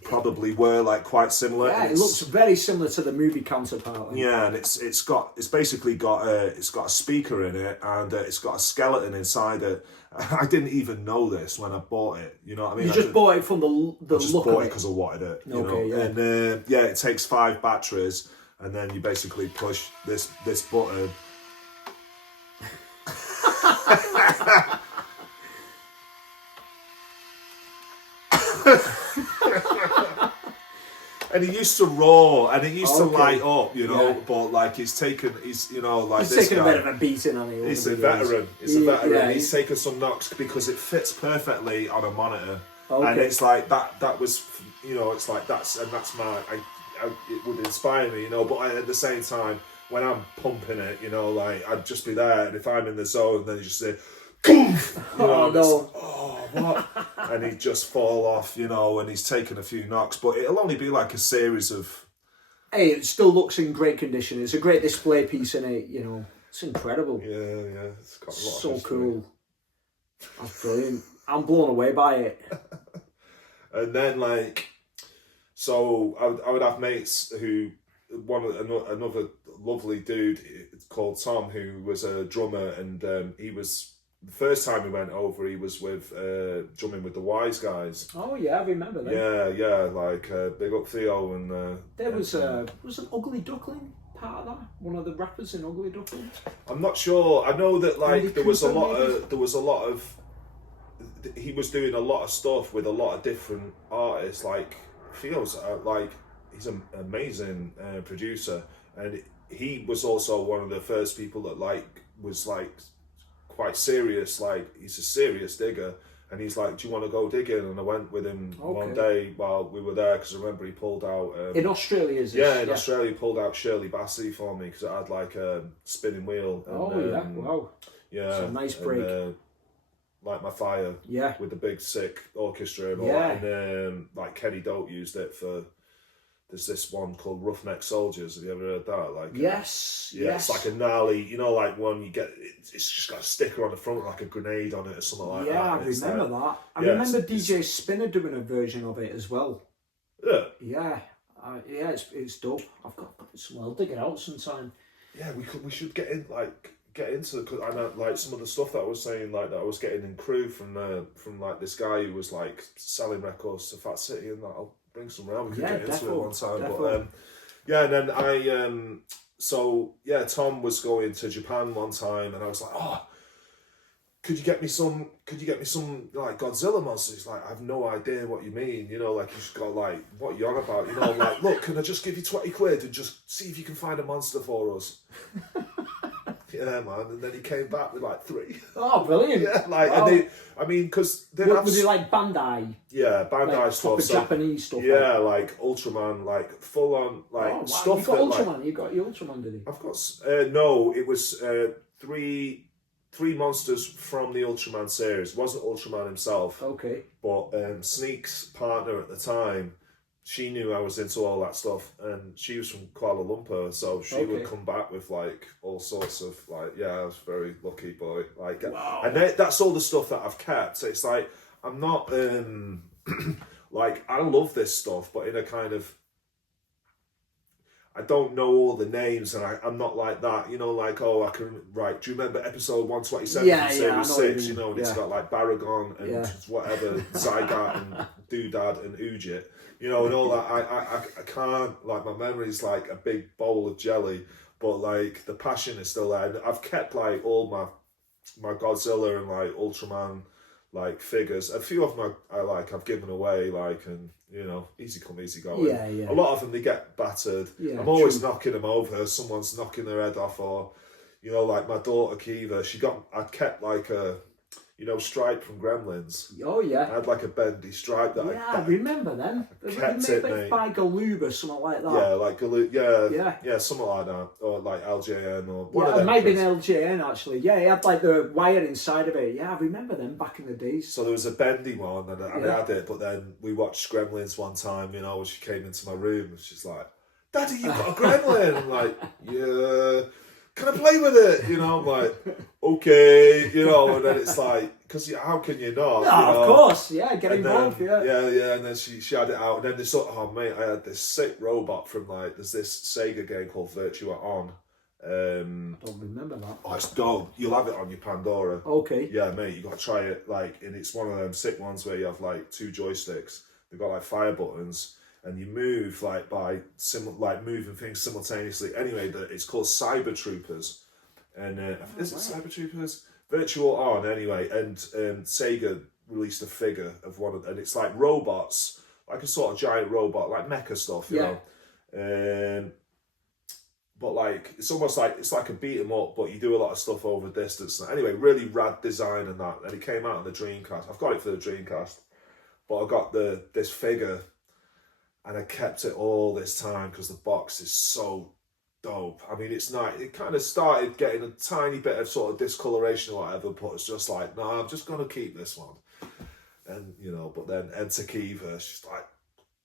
probably were like quite similar. Yeah, it looks very similar to the movie counterpart. Yeah, and it's basically got a speaker in it, and it's got a skeleton inside it. I didn't even know this when I bought it. You know what I mean? You just bought it from the look of it. I just bought it because I wanted it. You know? Yeah. And it takes 5 batteries, and then you basically push this button. And it used to roar, and it used to light up, you know. Yeah. But like he's taken a bit of a beating on it. He's a veteran. He's a veteran. Yeah, he's taken some knocks because it fits perfectly on a monitor, and it's like that. That was, you know, it's like that's my. It would inspire me, you know. But at the same time, when I'm pumping it, you know, like I'd just be there, and if I'm in the zone, then you just say, "Goof!" You know, oh no! What? And he'd just fall off, you know, and he's taken a few knocks, but it'll only be like a series of... Hey, it still looks in great condition. It's a great display piece in it, you know. It's incredible. Yeah, it's got a lot so of history. Cool. That's brilliant. I'm blown away by it. And then, like, so I would have mates who... Another lovely dude called Tom, who was a drummer, and he was... The first time we went over, he was with drumming with the Wise Guys. Oh yeah, I remember that. Yeah, like big up Theo and. There was an Ugly Duckling part of that. One of the rappers in Ugly Duckling. I'm not sure. I know that like there was a lot of. He was doing a lot of stuff with a lot of different artists. Like Theo's like he's an amazing producer, and he was also one of the first people that like was like. Quite serious, like he's a serious digger, and he's like, do you want to go digging? And I went with him one day while we were there, because I remember he pulled out in Australia, is this? Yeah, in Australia he pulled out Shirley Bassey for me, because it had like a spinning wheel and, wow, yeah, it's a nice break, and, Light My Fire, with the big sick orchestra and all that. And like Kenny Dope used it for there's this one called Roughneck Soldiers. Have you ever heard that? Like, yes, yeah, yes. it's like a gnarly, you know, like one you get. It's just got a sticker on the front, like a grenade on it or something like that. Yeah, I and it's remember like, that. I yeah, remember DJ Spinner doing a version of it as well. Yeah. Yeah, yeah, it's dope. I've got some. I'll dig it out sometime. Yeah, we should get into it, because I know like some of the stuff that I was saying, like that I was getting in crew from like this guy who was like selling records to Fat City, and that I'll bring some around. We could get into it one time, but yeah, and then I so yeah, Tom was going to Japan one time, and I was like, oh, could you get me some like Godzilla monsters? He's like, I have no idea what you mean, you know, like, you just got like, what you're on about, you know, like, look, can I just give you 20 quid and just see if you can find a monster for us? Yeah, man, and then he came back with like 3. Oh, brilliant! Yeah, like, wow. and I mean, because was it like Bandai? Yeah, Bandai like, stuff, proper Japanese stuff. Yeah, like Ultraman, like full on, like stuff. You got Ultraman. Like, you got your Ultraman, did he? I've got no. It was 3 monsters from the Ultraman series. It wasn't Ultraman himself. Okay. But Sneak's partner at the time, she knew I was into all that stuff, and she was from Kuala Lumpur, so she would come back with like all sorts of like, yeah, I was a very lucky boy. Like, wow. And that's all the stuff that I've kept. So it's like, I'm not like, I love this stuff, but in a kind of, I don't know all the names, and I'm not like that, you know, like, oh, I can, right, do you remember episode 127 from series 6, you know, and it's got like Baragon and whatever, Zygarde and Doodad and Ujit, you know, and all that. I can't, like, my memory's like a big bowl of jelly, but like the passion is still there. And I've kept like all my Godzilla and like Ultraman like figures. A few of them I've given away, like, and you know, easy come, easy go. Yeah. A lot of them, they get battered. Yeah, I'm always knocking them over. Someone's knocking their head off, or, you know, like my daughter Kiva, I kept like a, you know, Stripe from Gremlins. Oh yeah. I had like a bendy Stripe that I remember them. I kept it, mate. By Galoob or something like that. Yeah, like Galoob. Yeah, something like that, or like LJN or one of them. It might have been LJN actually. Yeah, he had like the wire inside of it. Yeah, I remember them back in the days. So there was a bendy one, and I had it, but then we watched Gremlins one time, you know, when she came into my room, and she's like, Daddy, you've got a gremlin. I'm like, yeah, can I play with it? You know, I'm like, okay, you know, and then it's like, because how can you not? No, you know? Of course, yeah, get involved, then, yeah, and then she had it out, and then this, oh mate, I had this sick robot from like, there's this Sega game called Virtua On. I don't remember that. Oh, it's dope. You'll have it on your Pandora. Okay. Yeah, mate, you got to try it, like, and it's one of them sick ones where you have like 2 joysticks. They've got like fire buttons, and you move like by moving things simultaneously. Anyway, it's called Cyber Troopers, and is it Cyber Troopers? Virtual On, anyway, and Sega released a figure of one of, and it's like robots, like a sort of giant robot, like mecha stuff, you know. But like, it's almost like, it's like a beat 'em up, but you do a lot of stuff over distance. Anyway, really rad design and that. And it came out on the Dreamcast. I've got it for the Dreamcast, but I got this figure, and I kept it all this time because the box is so dope. I mean, it's nice. It kind of started getting a tiny bit of sort of discoloration or whatever, but it's just like, no, I'm just going to keep this one. And, you know, but then enter Kiva, she's like,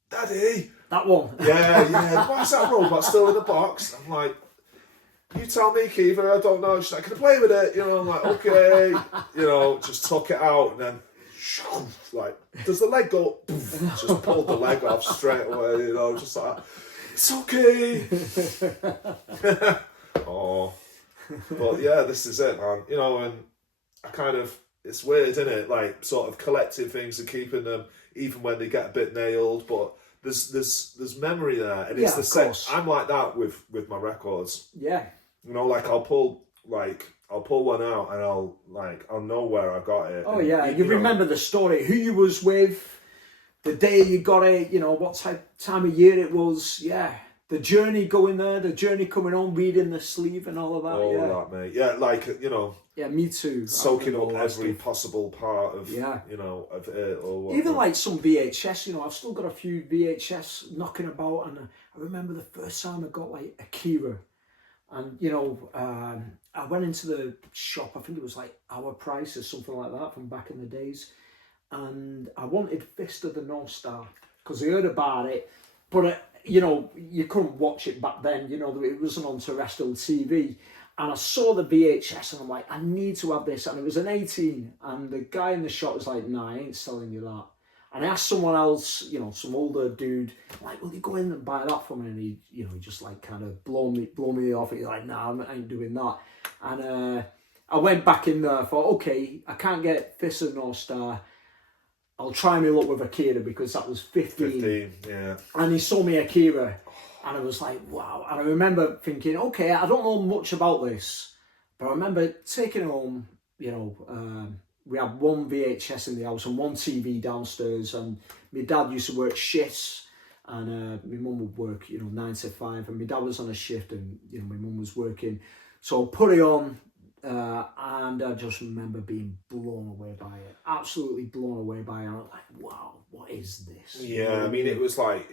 Daddy! That one? Yeah. Why is that robot still in the box? I'm like, you tell me, Kiva, I don't know. She's like, can I play with it? You know, I'm like, okay. You know, just took it out, and then, like, does the leg go? Just pulled the leg off straight away, you know, just like, it's okay. Oh. But yeah, this is it, man. You know, and I kind of, it's weird, isn't it? Like, sort of collecting things and keeping them, even when they get a bit nailed, but there's memory there, and it's the same. I'm like that with my records. Yeah. You know, like I'll pull one out, and I'll know where I got it. Oh and, yeah, you remember the story, who you was with, the day you got it, you know, what time of year it was, yeah. The journey going there, the journey coming on, reading the sleeve and all of that. All that, mate. Yeah, like, you know. Yeah, me too. Soaking up every possible part of, you know, of it. Or even like some VHS, you know, I've still got a few VHS knocking about, and I remember the first time I got like Akira, and you know, I went into the shop, I think it was like Our Price or something like that from back in the days, and I wanted Fist of the North Star because I heard about it, but you know, you couldn't watch it back then. You know, it wasn't on terrestrial TV. And I saw the VHS and I'm like, I need to have this. And it was an 18. And the guy in the shop was like, nah, I ain't selling you that. And I asked someone else, you know, some older dude, like, will you go in and buy that for me? And he, you know, he just like kind of blow me off. He's like, nah, I ain't doing that. And I went back in there, thought, okay, I can't get Fist of the North Star. I'll try my luck with Akira because that was 15. 15, yeah. And he sold me Akira. And I was like, wow. And I remember thinking, okay, I don't know much about this. But I remember taking it home, you know, we had one VHS in the house and one TV downstairs. And my dad used to work shifts. And my mum would work, you know, 9 to 5. And my dad was on a shift and, you know, my mum was working. So I put it on. And I just remember being blown away by it. Absolutely blown away by it. And I'm like, wow, what is this? Yeah, I mean, it was like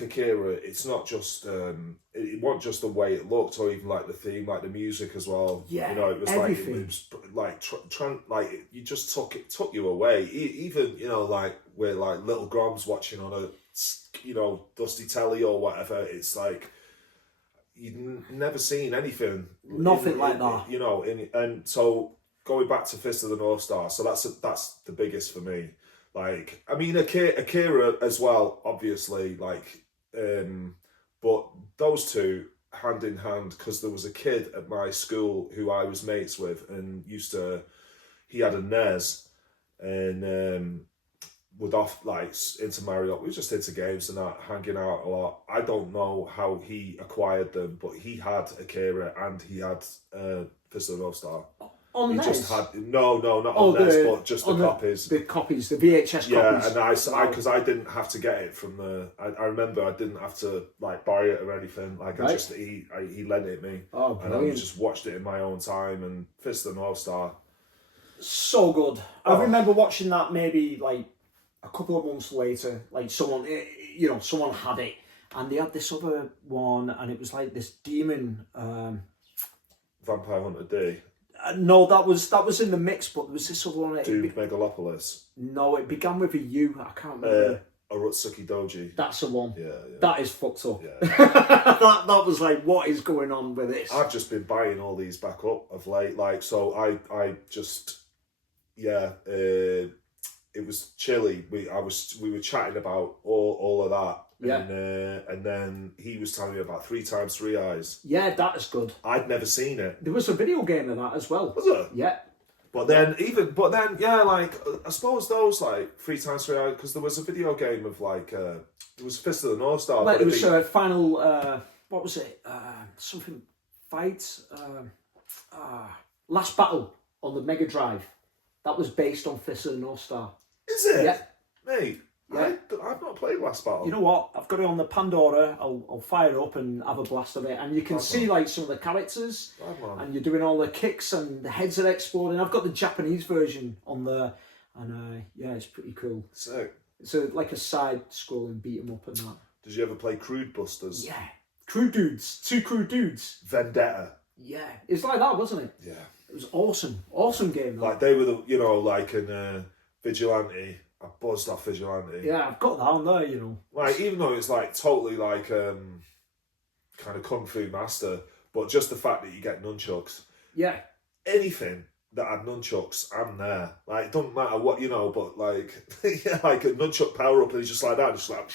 Akira, it's not just, it wasn't just the way it looked or even like the theme, like the music as well. Yeah, you know, it was everything. like, you just took you away. Even, you know, like, we're like little Groms watching on a, you know, dusty telly or whatever, it's like, you'd never seen anything. Nothing like that. You know, and so going back to Fist of the North Star, so that's the biggest for me. Like, I mean, Akira as well, obviously, like, but those two hand in hand, because there was a kid at my school who I was mates with and he had a NES and would off like into Mario. We were just into games and that, hanging out a lot. I don't know how he acquired them, but he had Akira and he had Fist of the North Star. On he NES? just had no, not on NES, but just the copies. The copies, the VHS copies. Yeah, and because I didn't have to get it from the. I remember I didn't have to like buy it or anything. Like right. He lent it me. Oh, brilliant. And I just watched it in my own time. And Fist of the North Star. So good. I remember watching that maybe like a couple of months later. Like someone had it, and they had this other one, and it was like this demon. Vampire Hunter D. No, that was in the mix, but there was this other one. Dude, Megalopolis. No, it began with a U. I can't remember. Arutsuki Doji. That's the one. Yeah. That is fucked up. Yeah. that was like, what is going on with this? I've just been buying all these back up of late. Like, so I just, yeah, it was chilly. We were chatting about all of that. Yeah. And then he was telling me about 3 times 3 eyes. Yeah, that is good. I'd never seen it. There was a video game of that as well. Was there? Yeah. But then, yeah, like, I suppose those, like, 3 times 3 eyes, because there was a video game of, like, there was Fist of the North Star. Like, it was final, what was it? Something, fight, Last Battle on the Mega Drive. That was based on Fist of the North Star. Is it? Yeah. Mate, Yeah. I've not played Last Battle. You know what? I've got it on the Pandora. I'll fire it up and have a blast of it. And you can see like some of the characters. And you're doing all the kicks and the heads are exploding. I've got the Japanese version on there. And yeah, it's pretty cool. Sick. It's like a side-scrolling beat 'em up and that. Did you ever play Crude Busters? Yeah. Crude Dudes. 2 Crude Dudes. Vendetta. Yeah. It's like that, wasn't it? Yeah. It was awesome. Awesome game, though. Like, they were, like in Vigilante. I buzzed off Vigilante. Yeah, I've got that on there, you know. Like, even though it's like totally like kind of Kung Fu Master, but just the fact that you get nunchucks. Yeah. Anything that had nunchucks, I'm there. Like, it doesn't matter what, but like, yeah, like a nunchuck power up and it's just like that, just like.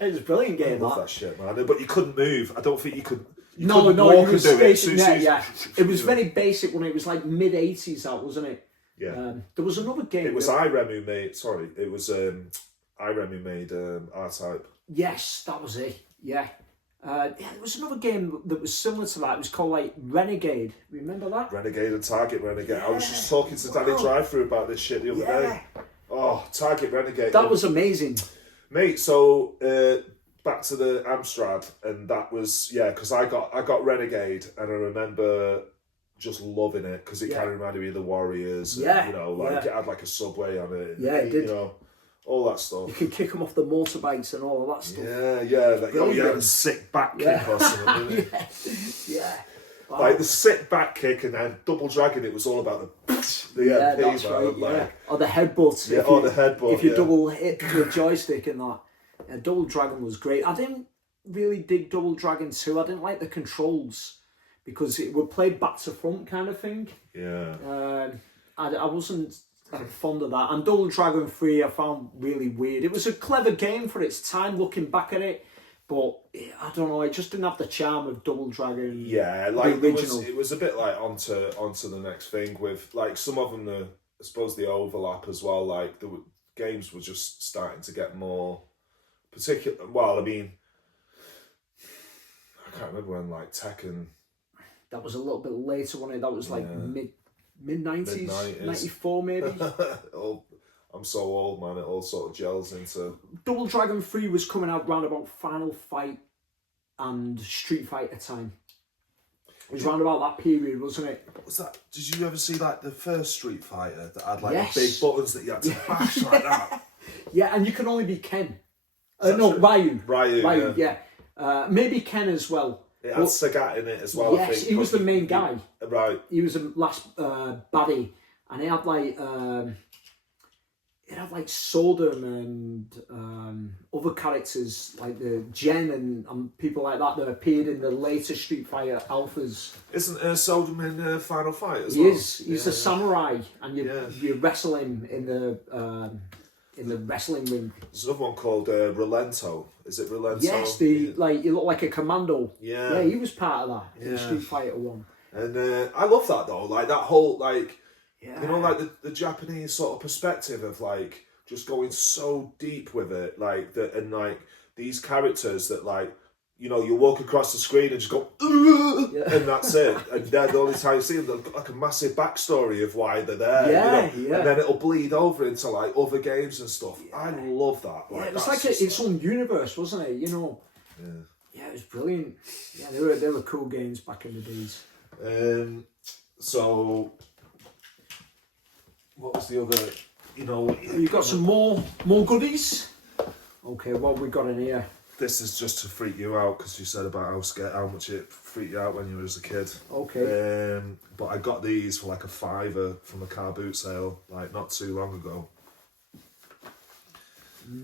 It was a brilliant game, I love that shit, man. But you couldn't move. I don't think you could. You no, couldn't you walk was and do it. basic. Yeah. It was very basic when it was like mid-80s, that wasn't it? Yeah. There was another game. It was Irem who made. Sorry, it was Irem who made R-Type. Yes, that was it. Yeah. There was another game that was similar to that. It was called like Renegade. Remember that? Renegade and Target Renegade. Yeah. I was just talking to Danny Drive-Thru about this shit the other day. Oh, Target Renegade. That was amazing, mate. So back to the Amstrad, and that was because I got Renegade, and I remember just loving it because it kind of reminded me of the Warriors. Yeah, and, it had like a subway on it. Yeah, it did. All that stuff. You could kick them off the motorbikes and all of that stuff. Yeah. Like, you had a sick back kick or something, didn't it? Yeah. Wow. Like the sick back kick and then Double Dragon, it was all about the that's right, like, or the headbutts. Yeah, the headbutt. If you double hit the joystick and that. Double Dragon was great. I didn't really dig Double Dragon 2. I didn't like the controls because it would play back to front kind of thing. Yeah. I wasn't fond of that. And Double Dragon 3 I found really weird. It was a clever game for its time looking back at it, but I don't know, it just didn't have the charm of Double Dragon. Yeah, like the original. it was a bit like onto the next thing with like some of them. I suppose the overlap as well. Like the games were just starting to get more particular. Well, I mean, I can't remember when like Tekken. That was a little bit later, wasn't it? That was like mid 90s, Mid-90s. 94 maybe. I'm so old, man. It all sort of gels into. Double Dragon 3 was coming out round about Final Fight and Street Fighter time. It was round about that period, wasn't it? What was that? Did you ever see like the first Street Fighter that had like Yes. the big buttons that you had to bash like that? Yeah, and you can only be Ken. that No, true? Ryu. Ryu, yeah. Maybe Ken as well. It had Sagat in it as well. I Yes, think, he was the but main guy. Right. He was the last baddie, and he had like Sodom and other characters like the Jen and people like that appeared in the later Street Fighter alphas. Isn't Sodom in Final Fight as He well? is. He's a samurai, and you wrestle him in the wrestling ring. There's another one called Relento. Is it Relento? Yes, he looked like a commando. Yeah. Yeah, he was part of that in Yeah. Street Fighter 1. And I love that though. Like that whole like, Yeah. you know, like the Japanese sort of perspective of like just going so deep with it, like that, and like these characters that like, you know, you walk across the screen and just go, and that's it. And they're the only time you see them. They've got like a massive backstory of why they're there. Yeah, you know? yeah. And then it'll bleed over into like other games and stuff. Yeah. I love that. Yeah, it was that's like just its own universe, wasn't it? You know. Yeah. Yeah, it was brilliant. Yeah, they were cool games back in the days. So, what was the other? You know, You got some more goodies. Okay, what have we got in here? this is just to freak you out because you said about how much it freaked you out when you were as a kid. Okay. But I got these for like a £5 from a car boot sale, like not too long ago.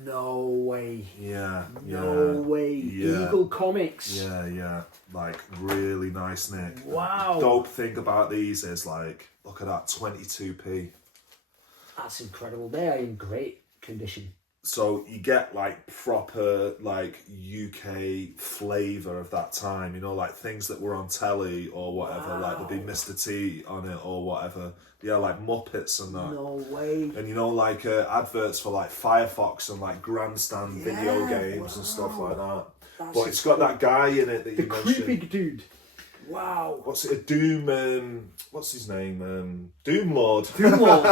No way. Yeah. No way. Yeah. Eagle Comics. Yeah. Like really nice, Nick. Wow. Dope thing about these is like, look at that, 22p. That's incredible. They are in great condition. So you get like proper like UK flavour of that time, you know, like things that were on telly or whatever, like there'd be Mr. T on it or whatever. Yeah, like Muppets and that. No way. And you know, like adverts for like Firefox and like Grandstand video games and stuff like that. But it's got that guy in it that the you mentioned. creepy dude. Wow. What's it? A Doom. What's his name? Doom Lord. Doom Lord.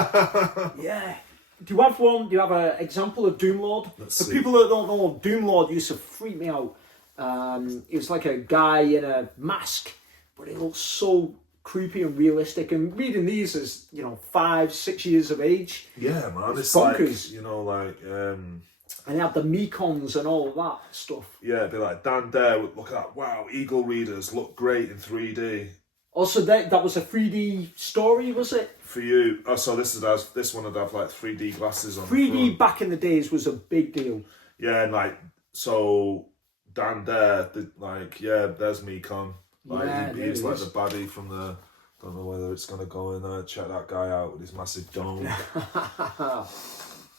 Yeah. Do you have one? Do you have an example of Doom Lord? Let's For see. people that don't know, Doom Lord used to freak me out. He was like a guy in a mask, but it looked so creepy and realistic. And reading these as 5, 6 years of age, Yeah, man. It's bonkers. like, you know, like. and he had the Mekons and all of that stuff. Yeah, it'd be like Dan Dare would look at that. Wow, Eagle readers look great in 3D. Also, that was a 3D story, was it? For you, so this one would have like 3D glasses on. 3D the front. back in the days was a big deal. Yeah, and like so, Dan Dare, there's Mekon. Like Yeah, he there was he like is. the baddie from the. Don't know whether it's gonna go in there. Check that guy out with his massive dome.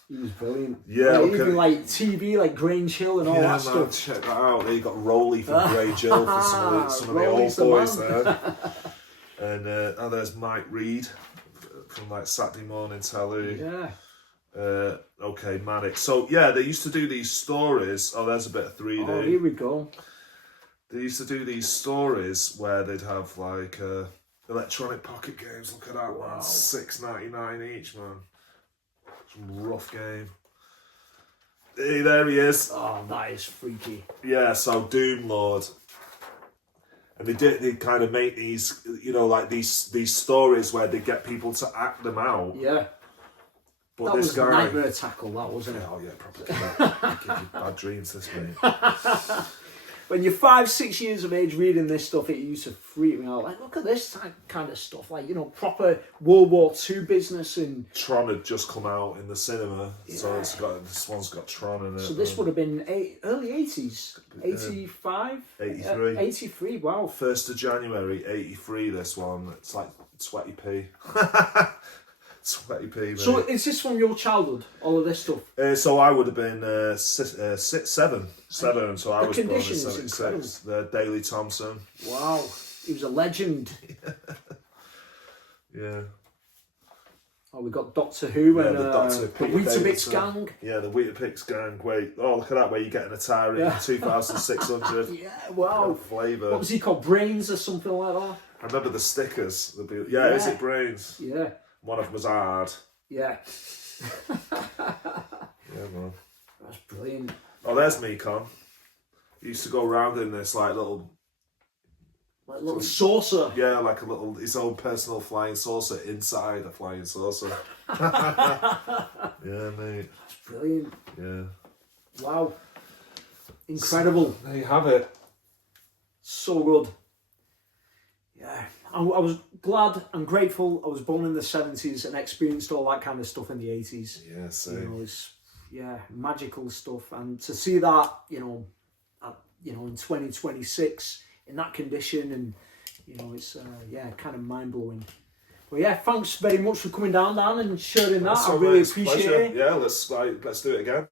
He was brilliant. Yeah, Like, look even at- like TV, like Grange Hill and all Yeah, that man, stuff. check that out. There you got Rolly from Grey Jill for some of the old Rolly's the boys man. there. And there's Mike Reed from like Saturday Morning Telly. Yeah. Okay, Manic. So yeah, they used to do these stories. Oh, there's a bit of 3D. Oh, here we go. They used to do these stories where they'd have like electronic pocket games. Look at that one, $6.99 each, man. Some rough game. Hey, there he is. Oh, that is freaky. Yeah, so Doom Lord. And they kind of make these, like these stories where they get people to act them out. Yeah. But That this was guy, Nightmare Tackle, that wasn't it? oh yeah, probably. Give you bad dreams, this mate. when you're 5, 6 years of age reading this stuff, it used to freak me out. Like, look at this kind of stuff, like, you know, proper World War II business. And Tron had just come out in the cinema, so this one's got Tron in it. so this would have been early 80s, 85? 83. 83, wow. 1st of January, 83, this one. It's like sweaty pea. Sweaty pea, mate. So is this from your childhood, all of this stuff? So I would have been 7, so I was born in condition is 76. The Daley Thompson. Wow, he was a legend. Yeah. Oh, we got Doctor Who and the Doctor the Peter Weetabix Davidson. gang. Yeah, the Weetabix gang. Wait, oh, look at that, where you get an Atari 2600. Yeah, wow. Flavour. What was he called? Brains or something like that? I remember the stickers. Yeah, is it Brains? Yeah. One of them was hard. Yeah. Yeah, man. That's brilliant. Oh, there's me, Con. He used to go around in this like little saucer. Yeah, like his own personal flying saucer inside a flying saucer. Yeah, mate. That's brilliant. Yeah. Wow. Incredible. There you have it. So good. Yeah. I was glad and grateful I was born in the 70s and experienced all that kind of stuff in the 80s. Yeah, same. You know, it's magical stuff. And to see that, in 2026 in that condition, and it's kind of mind blowing. But yeah, thanks very much for coming down, Dan, and sharing that. I really appreciate it. Yeah, let's do it again.